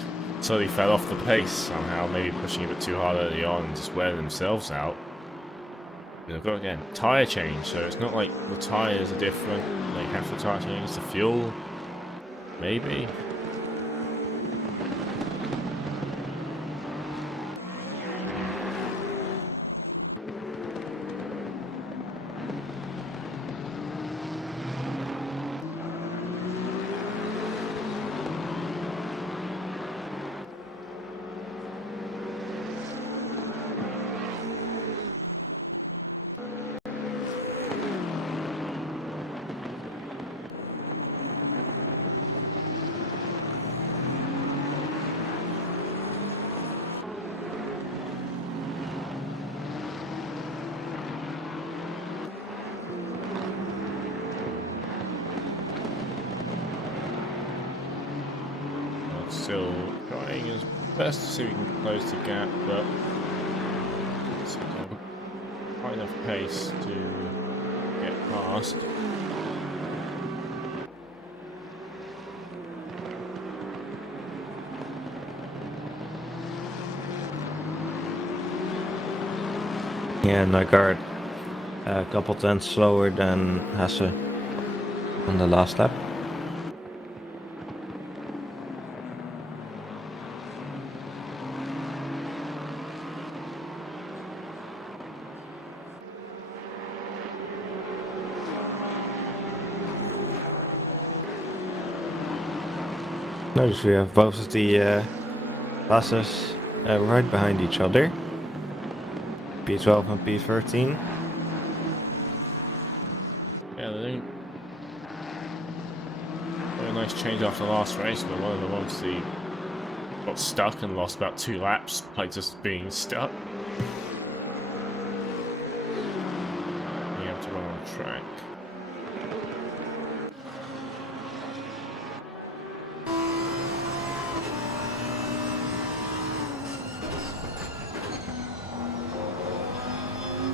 totally fell off the pace somehow, maybe pushing a bit too hard early on and just wearing themselves out. They've got, again, tyre change, so it's not like the tyres are different, like half the tyre change, the fuel, maybe. Still trying his best to see if we can close the gap, but it's quite enough pace to get past. Yeah, Nygaard a couple tenths slower than Hasse on the last lap. Notice we have both of the classes right behind each other. P12 and P13. Yeah, they didn't. Very nice change after the last race, but one of them obviously got stuck and lost about 2 laps by just being stuck. You have to run on track.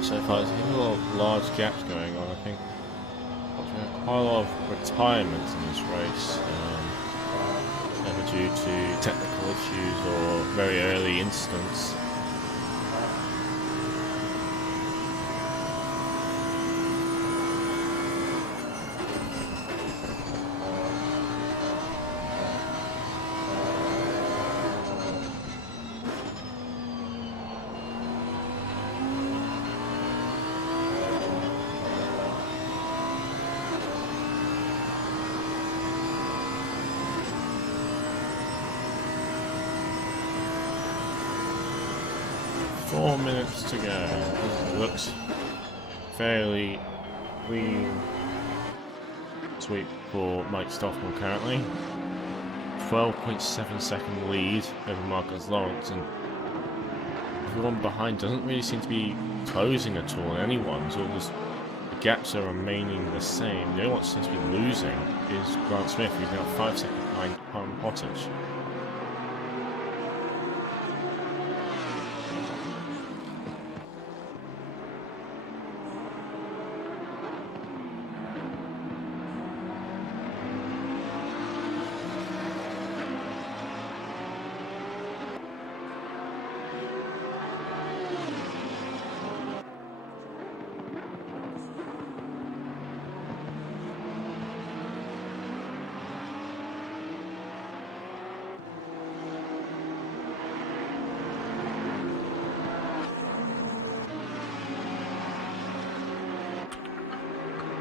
So far, there's a lot of large gaps going on. I think there's quite a lot of retirements in this race, either due to technical issues or very early incidents. Four minutes to go. It looks fairly clean sweep for Mike Stoffmill currently. 12.7 second lead over Marcus Lawrence, and everyone behind doesn't really seem to be closing at all. Anyone's all just the gaps are remaining the same. The only one that seems to be losing is Grant Smith, who's now 5 seconds behind Harman Pottage.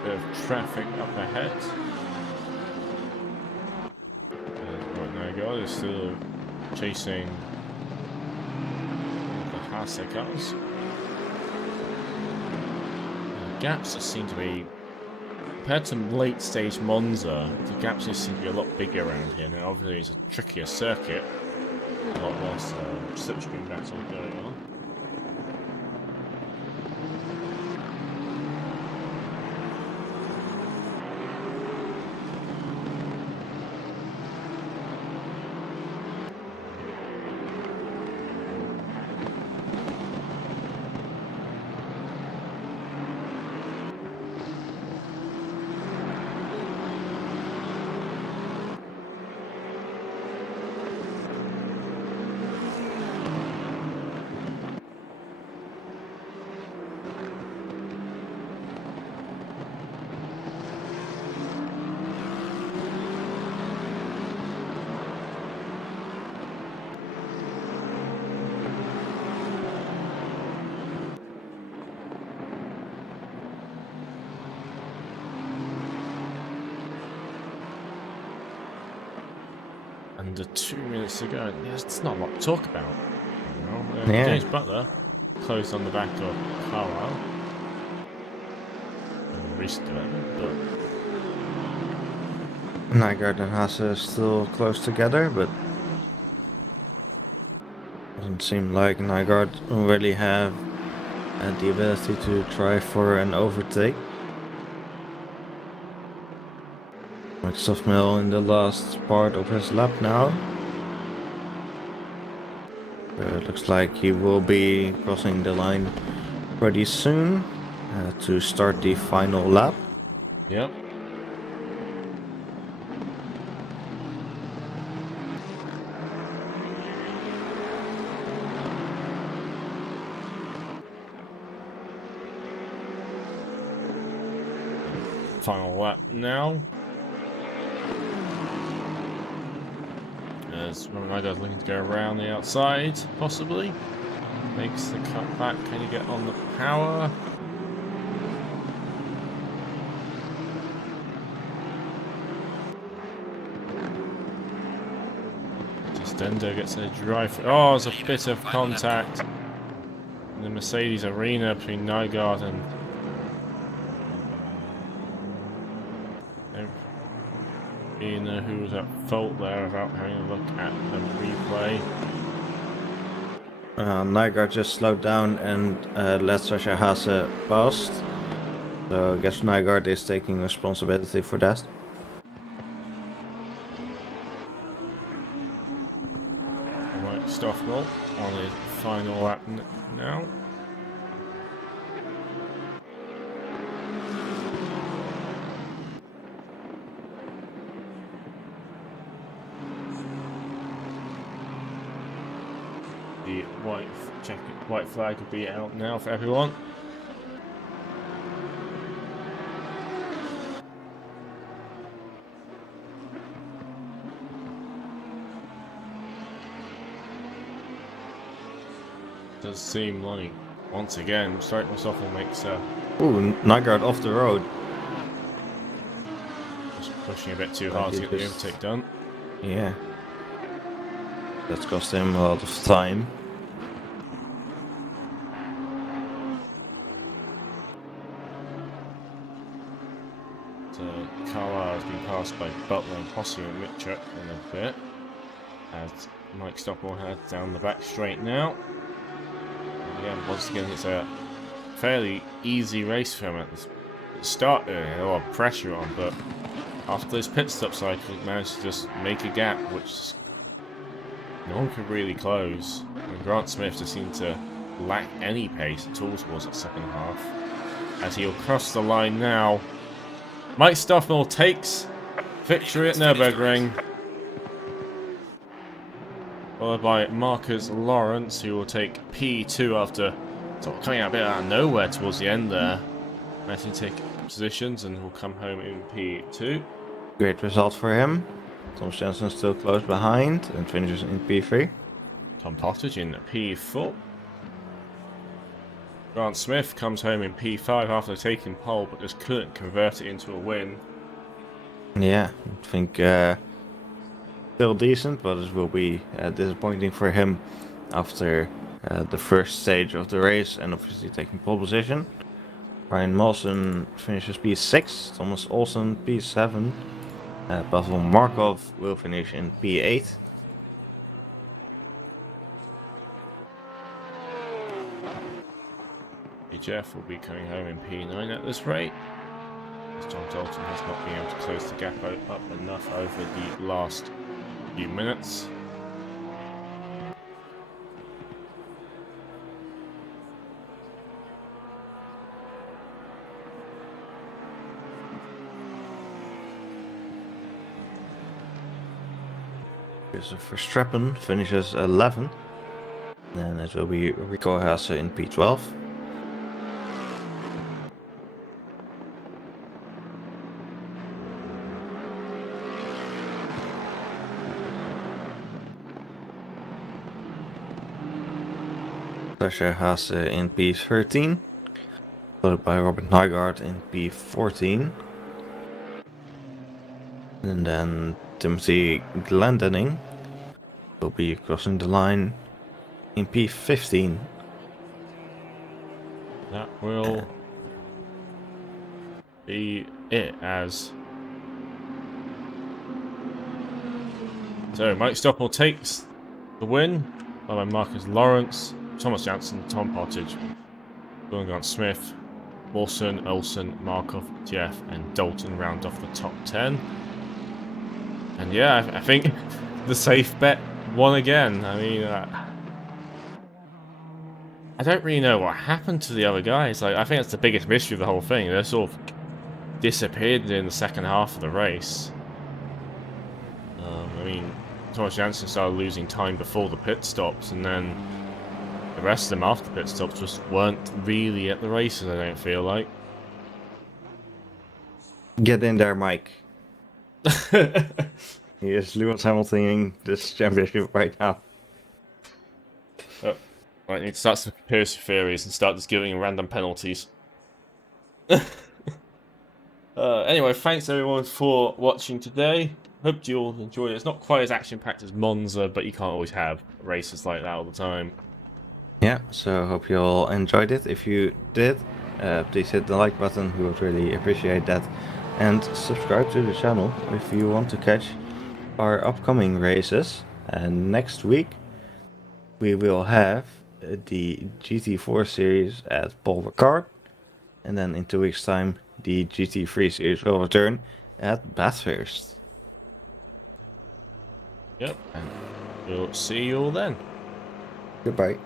Bit of traffic up ahead. Right now, guys, is still chasing the Haase cars. The gaps just seem to be, compared to late stage Monza, the gaps just seem to be a lot bigger around here. Now, obviously, it's a trickier circuit, a lot less slipstream battle going on. Under 2 minutes to go. Yes, it's not a lot to talk about. You know? Yeah. James Butler closed on the back of Carlisle. Recent development, but Nygaard and Haase are still close together, but doesn't seem like Nygaard really have the ability to try for an overtake. Microsoft Mill in the last part of his lap now. Looks like he will be crossing the line pretty soon to start the final lap. yep. Final lap now. As Nygaard's looking to go around the outside, possibly. Makes the cut back. Can you get on the power? Stendo gets a drive. Oh, there's a bit of contact in the Mercedes arena between Nygaard and who was at fault there without having a look at the replay. Nygaard just slowed down and let Sasha Haase past. So I guess Nygaard is taking responsibility for that. Right, Stoffel on his final lap now. The white flag will be out now for everyone. Does seem like once again, Strike Myself will makes Ooh, Nygaard off the road. just pushing a bit too hard to get the overtake done. Yeah. That's cost him a lot of time. Carlisle has been passed by Butler and Posse and Mitchell in a bit. As Mike Stoppel heads down the back straight now. again, once again, it's a fairly easy race for him at the start. A lot of pressure on, but after this pit stop cycle, he managed to just make a gap, which no one could really close. And Grant Smith just seemed to lack any pace at all towards that second half. As he'll cross the line now, Mike Stoffel takes victory at Nurburgring, followed by Marcus Lawrence, who will take P2 after sort of coming out a bit out of nowhere towards the end there. Managing to take positions and will come home in P2. Great result for him. Thomas Jensen still close behind and finishes in P3. Tom Pottage in P4. Grant Smith comes home in P5 after taking pole, but just couldn't convert it into a win. Yeah, I think still decent, but it will be disappointing for him after the first stage of the race and obviously taking pole position. Ryan Mawson finishes P6, Thomas Olsen P7, Pavel Markov will finish in P8. Jeff will be coming home in P9 at this rate, as John Dalton has not been able to close the gap up enough over the last few minutes. Verstappen finishes 11. Then it will be Rico Haase in P12. Sasha Haase in P13. Followed by Robert Nygaard in P14. And then Timothy Glendening will be crossing the line in P15. That will be it as... So Mike Stoppel takes the win, followed by Marcus Lawrence, Thomas Janssen, Tom Pottage, Grant Smith, Wilson, Olsen, Markov, Jeff and Dalton round off the top 10. And yeah, I think the safe bet won again. I mean, I don't really know what happened to the other guys. Like, I think that's the biggest mystery of the whole thing. They sort of disappeared in the second half of the race. I mean, Thomas Janssen started losing time before the pit stops, and then the rest of them after the pit stops just weren't really at the races, I don't feel like. Get in there, Mike. He is Lewis Hamiltoning this championship right now. Oh, I need to start some conspiracy theories and start just giving random penalties. Anyway, thanks everyone for watching today. Hope you all enjoyed it. It's not quite as action-packed as Monza, but you can't always have races like that all the time. Yeah, so hope you all enjoyed it. If you did, please hit the like button. We would really appreciate that. And subscribe to the channel if you want to catch our upcoming races. And next week we will have the GT4 series at Paul Ricard. And then in 2 weeks time the GT3 series will return at Bathurst. Yep, and we'll see you all then. Goodbye.